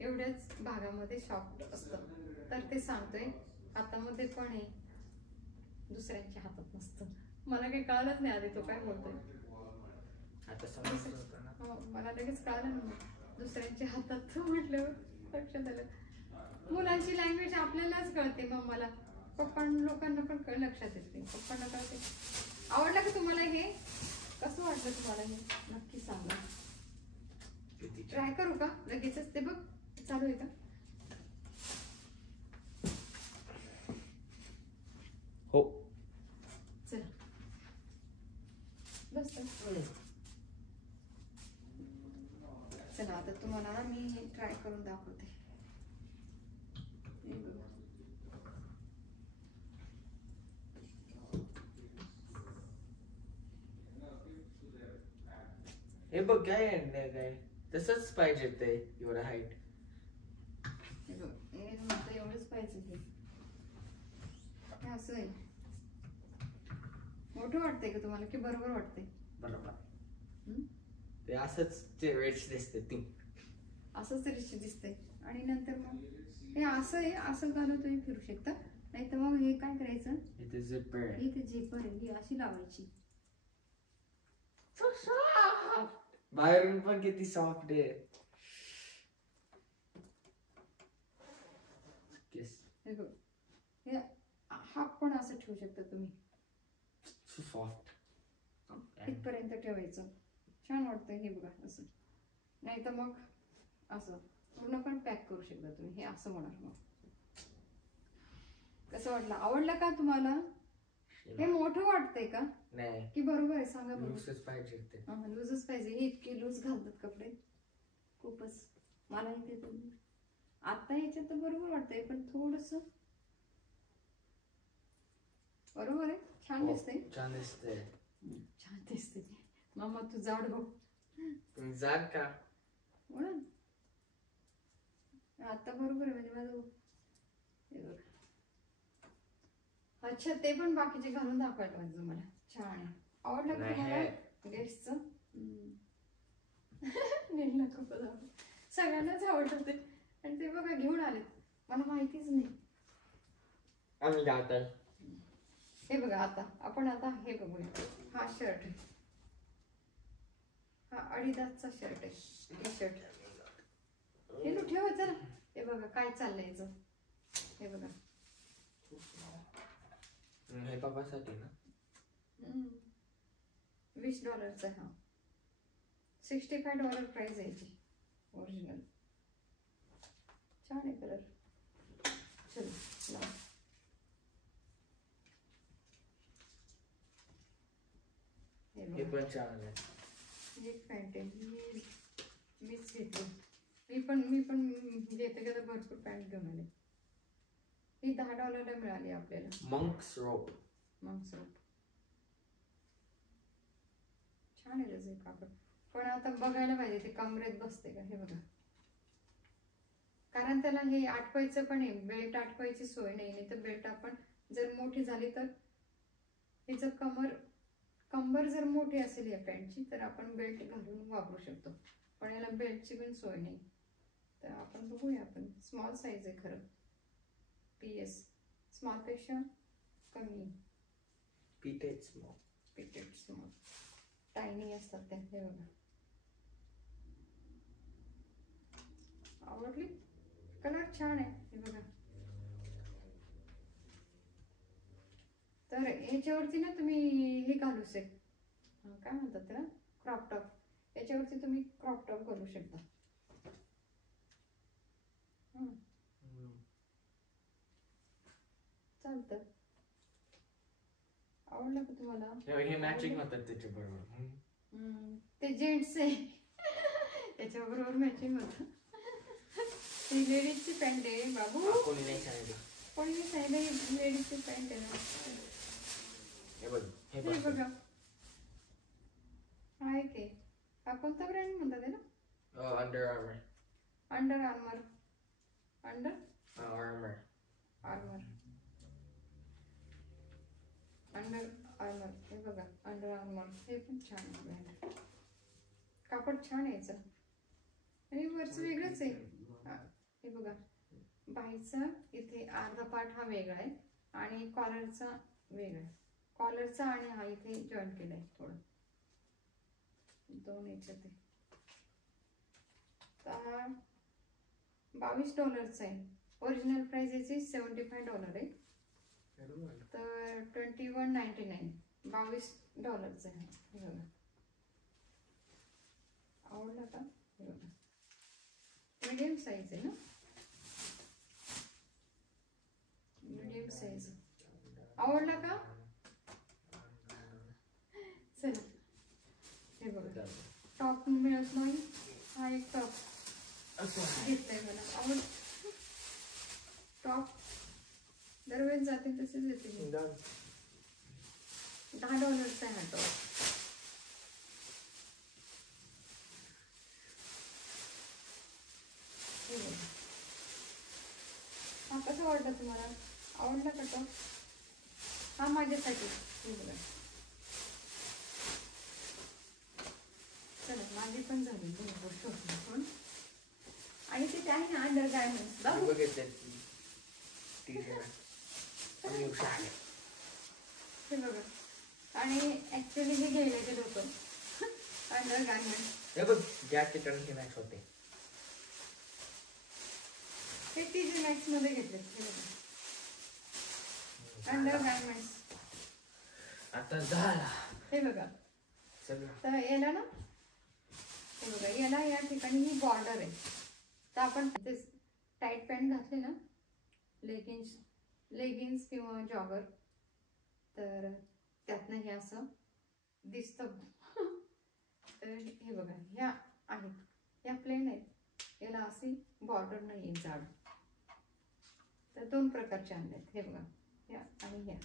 एवढ्याच भागामध्ये सॉफ्ट असतं. तर ते सांगतोय हातामध्ये पण आहे, दुसऱ्यांच्या हातात नसतं. मला काही कळलंच नाही आधी तो काय बोलतोय. मला लगेच कळलं ना, दुसऱ्यांच्या हातात म्हटलं लक्षात आलं. मुलांची लँग्वेज आपल्यालाच कळते, मग मला लोकांना पण लक्षात येते. पप्पांना कळते. आवडलं का तुम्हाला हे? कसं वाटलं तुम्हाला हे नक्की सांगा. ट्राय करू का लगेचच? ते बघ चालू आहे का? हो चला बस. चला आता तुम्हाला ना मी ट्राय करून दाखवते. हे बघ काय काय तसंच पाहिजे ते एवढं हाईट. एवढंच पाहिजे हे असं आहे. मोठं वाटतंय का तुम्हाला की बरोबर वाटतंय? बरोबर. ते असंच रिच दिसते ती. असंच रिच दिसतंय. आणि नंतर मग हे असं आहे, असं घालून तुम्ही फिरू शकता. नाही तर मग हे काय करायचं, इथे झिपर आहे, इथे झिपर आहे, ही अशी लावायची. बाहेरून पण किती सॉफ्ट आहे. हे हाफ पण असं ठेवू शकता तुम्ही. सॉफ्ट इथपर्यंत ठेवायचं. छान वाटतं हे बघा असं. नाही तर मग असं पूर्ण पण पॅक करू शकता तुम्ही. हे असं होणार. मग कसं वाटलं? आवडलं का तुम्हाला? हे मोठं वाटतंय का नाही की बरोबर आहे सांगा बरं. लूजच पाहिजे ते. लूजच पाहिजे. हे इतके लूज घालतात कपडे खूपच. मला इथे आता याच्यात तर बरोबर वाटतंय पण थोडस बरोबर आहे. छान दिसते. छान दिसते. छान दिसते. मामा तू जाड हो. तुम्ही जाड का? म्हणून आता बरोबर आहे म्हणजे माझं. अच्छा ते पण बाकीचे घालून दाखवायला पाहिजे मला. छान आहे. आवडलं का तुम्हाला गेस्टचं? नीलला खूप आवडलं. सगळ्यांनाच आवडतं ते. आणि ते बघा घेऊन आले. मला माहितीच नाही. आम्ही जात आहे. हे बघा आता आपण आता हे बघूया. हा शर्ट आहे. हा अडिदासचा शर्ट आहे. T shirt. हे लो ठेवा जरा. हे बघा काय चाललंय याचं. हे बघा. हे पापासाठी ना. $20 आहे हा. $65 प्राइस आहे याची. ओरिजिनल. छान आहे कलर. चलो लाव. हे पण छान आहे. एक पॅन्ट आहे. मीच घेतली. मी पण घेते का भरपूर पॅन्ट घेऊन आले. ही $10 मिळाली आपल्याला. मंक्स रोप. छान आहे त्याचे कापड. पण आता बघायला पाहिजे ते कमरेत बसते का. हे बघा कारण त्याला हे आटवायचं पण आहे. बेल्ट आटवायची सोय नाही. तर बेल्ट आपण जर मोठी झाली तर हिचं कंबर जर मोठी असेल या पॅन्टची तर आपण बेल्ट घालून वापरू शकतो. पण याला बेल्टची पण सोय नाही. तर आपण बघूया. आपण स्मॉल साईज आहे खरं. PS स्मॉल पेक्षा कमी. पिटेड स्मॉल टायनी असतात त्या. हे बघा आवडली. कलर छान आहे. हे बघा तर याच्यावरती ना तुम्ही हे घालू काय म्हणतात त्याला क्रॉप टॉप. याच्यावरती तुम्ही क्रॉप टॉप घालू शकता. चालतं. आवडलं का तुम्हाला? हे मॅचिंग होतात त्याच्या बरोबर. ते जेंट्स आहे त्याच्या बरोबर मॅचिंग होत. ती लेडीजची पॅन्ट आहे बाबू. कोणी नाही सांगितलं. कोणी सांगितलं लेडीजची पॅन्ट आहे ना. हे बघ. हे बघा आहे की. हा कोणता ब्रँड म्हणतात ना? Under armour. Under armour. Under armour. Armour. Under armour. हे बघा अंडर आर्मर. हे पण छान ब्रँड. कापड छान आहे याचं. आणि वरचं वेगळंच आहे. हे बघा बाईचा इथे अर्धा पार्ट हा वेगळा आहे आणि कॉलरचा वेगळा. कॉलरचा आणि हा इथे जॉईंट केलाय थोडं. दोन याच्यात आहे. $22 आहे. ओरिजिनल प्राइस याची $75 आहे. तर $21.99. $22 आहे. हे बघा आवडला का? हे बघा मीडियम साईज आहे ना. मीडियम साईज आवडला का? चला हे बघा टॉप मिळत नाही. हा एक टॉप घेतलाय मला. आवड टॉप दरवेळेस जाते तसेच येते. $10 आहे हा टॉप. हा कसं वाटलं तुम्हाला? आवडला का टॉप? हा माझ्यासाठी. हे बघा चला माझी पण झाली गोष्ट होती पण. आणि ते आहे ना अंडर गार्मेंट्स हे बघा. आणि ऍक्च्युली हे घ्यायला गेलो होतो अंडर गार्मेंट्स. हे बघ जॅकेट आणि मॅच होते. हे TJ Maxx मध्ये घेतले. Under garments. आता झाला. हे बघा तर याला ना हे बघा याला या ठिकाणी ही बॉर्डर आहे. तर आपण टाईट पॅन्ट घातले ना लेगिन्स किंवा जॉगर तर त्यातनं हे असं दिसतं. तर हे बघा ह्या आहेत. ह्या प्लेन आहेत याला अशी बॉर्डर नाही जाड. तर 2 प्रकारचे आणलेत. हे बघा, ह्या आणि ह्या.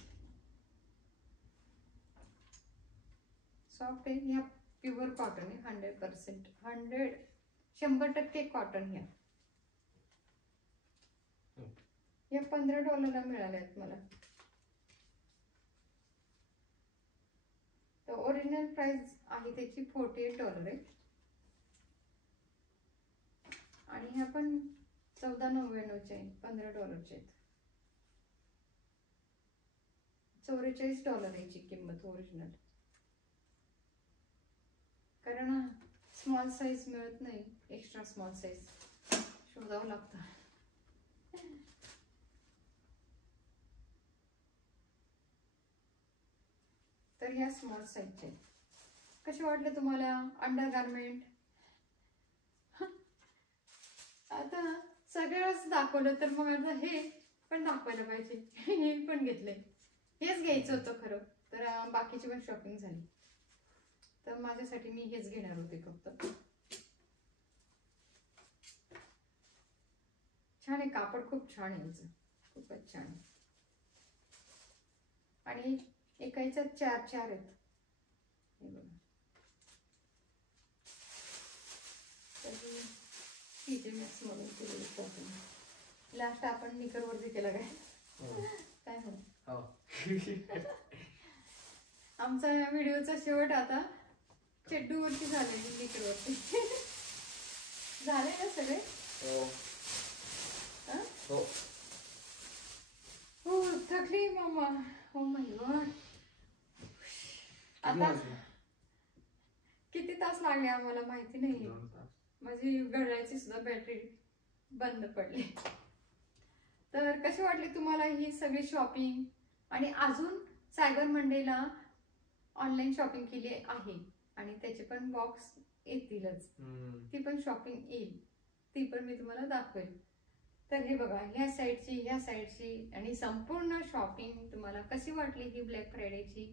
सॉफ्ट आहे. ह्या प्युअर कॉटन आहे. 100% 100% कॉटन. ह्या $15 मिळाल्या आहेत मला. तर ओरिजिनल प्राइस आहे त्याची $48 आहे. आणि ह्या पण $14.99 आहे. $15 आहेत. $44 याची किंमत ओरिजिनल. कारण स्मॉल साईज मिळत नाही. एक्स्ट्रा स्मॉल साईज शोधावं लागतं. तर ह्या स्मॉल साईजचे कसे वाटले तुम्हाला अंडर गारमेंट? आता सगळंच दाखवलं तर मग आता हे पण दाखवायला पाहिजे. हे पण घेतले. हेच घ्यायचं होतं खरं तर बाकीची पण शॉपिंग झाली. तर माझ्यासाठी मी हेच घेणार होते फक्त. छान आहे. कापड खूप छान आहे याचं. खूपच छान आहे. आणि एका ह्याच्यात 4 आहेत. हे बघा. TJ Maxx म्हणून केलेली शॉपिंग. लास्ट आपण निकरवरती केला काय? काय हो. आमचा व्हिडिओचा शेवट आता चड्डूवरती झालेली, निकरवरती. झाले ना सगळे? हो थकली मम्मा. हो माय गॉड. आता किती तास लागले आम्हाला माहिती नाही. माझी घड्याळाची सुद्धा बॅटरी बंद पडली. तर कशी वाटली तुम्हाला ही सगळी शॉपिंग? आणि अजून सायबर मंडेला ऑनलाईन शॉपिंग केली आहे आणि त्याचे पण बॉक्स येतीलच. ती पण शॉपिंग येईल. ती पण मी तुम्हाला दाखवेल. तर हे बघा, ह्या साईडची आणि संपूर्ण शॉपिंग तुम्हाला कशी वाटली ही ब्लॅक फ्रायडेची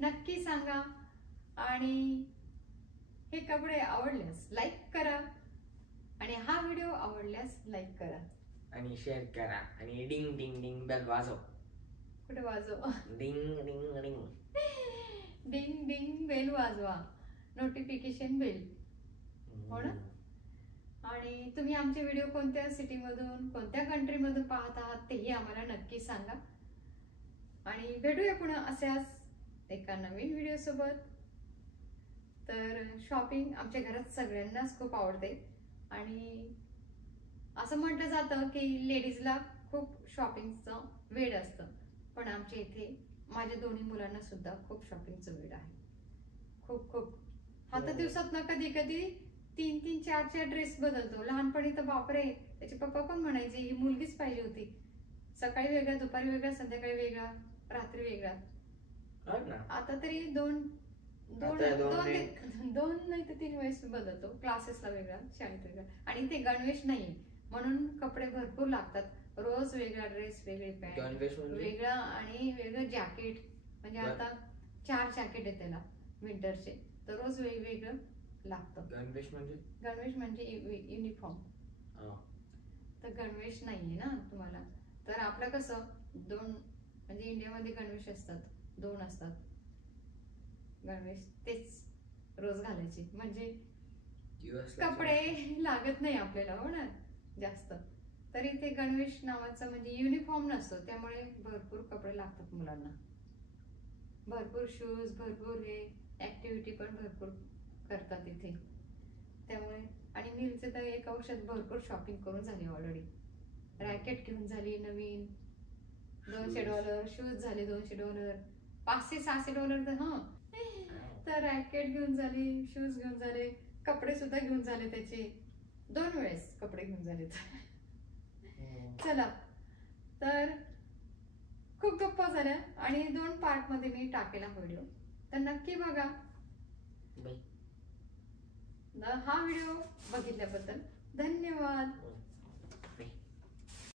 नक्की सांगा. आणि हे कपडे आवडल्यास लाईक करा आणि हा व्हिडिओ आवडल्यास लाईक करा आणि शेअर करा आणि डिंग डिंग डिंग बेल वाजव. कुठे वाजव? Ding ding ding ding ding bell वाजवा. Notification bell. हो ना? आणि तुम्ही आमचे व्हिडिओ कोणत्या सिटीमधून कोणत्या कंट्रीमधून पाहत आहात तेही आम्हाला नक्की सांगा. आणि भेटूया पुन्हा अशाच एका नवीन व्हिडिओ सोबत. तर शॉपिंग आमच्या घरात सगळ्यांनाच खूप आवडते. आणि असं म्हटलं जातं की लेडीजला खूप शॉपिंगचं वेड असतं. पण आमच्या इथे माझ्या दोन्ही मुलांना सुद्धा खूप शॉपिंगचं वेड आहे. खूप खूप. आता दिवसात ना कधी कधी 3-3, 4-4 ड्रेस बदलतो. लहानपणी तर बापरे, त्याचे पप्पा पण म्हणायचे ही मुलगीच पाहिजे होती. सकाळी वेगळा, दुपारी वेगळा, संध्याकाळी वेगळा, रात्री वेगळा. आता तरी दोन नाही तर 3 वेळेस बदलतो. क्लासेसला वेगळा, शाळेत वेगळा. आणि ते गणवेश नाही म्हणून कपडे भरपूर लागतात. रोज वेगळा ड्रेस, वेगळी पॅन्ट, वेगळा आणि वेगळं जॅकेट. म्हणजे आता 4 जॅकेट आहे त्याला विंटरचे. तर रोज वेगवेगळं लागतं. गणवेश म्हणजे युनिफॉर्म. तर गणवेश नाहीये ना तुम्हाला. तर आपलं कसं 2 म्हणजे इंडियामध्ये गणवेश असतात, 2 असतात गणवेश. तेच रोज घालायचे म्हणजे कपडे लागत नाही आपल्याला. हो ना जास्त. तरी ते गणवेश नावाचं म्हणजे युनिफॉर्म नसतो. त्यामुळे भरपूर कपडे लागतात मुलांना. भरपूर शूज, भरपूर हे ऍक्टिव्हिटी पण भरपूर करतात इथे. त्यामुळे आणि नीलचे तर एका वर्षात भरपूर शॉपिंग करून झाली ऑलरेडी. रॅकेट घेऊन झाली नवीन $200, शूज झाले $200, $500-600 तर हा. तर रॅकेट घेऊन झाली, शूज घेऊन झाले, कपडे सुद्धा घेऊन झाले त्याचे. 2 वेळेस कपडे घेऊन झाले. चला तर खूप गप्पा झाल्या आणि 2 पार्ट मध्ये मी टाकेला व्हिडिओ. तर नक्की बघा. हा व्हिडिओ बघितल्याबद्दल धन्यवाद.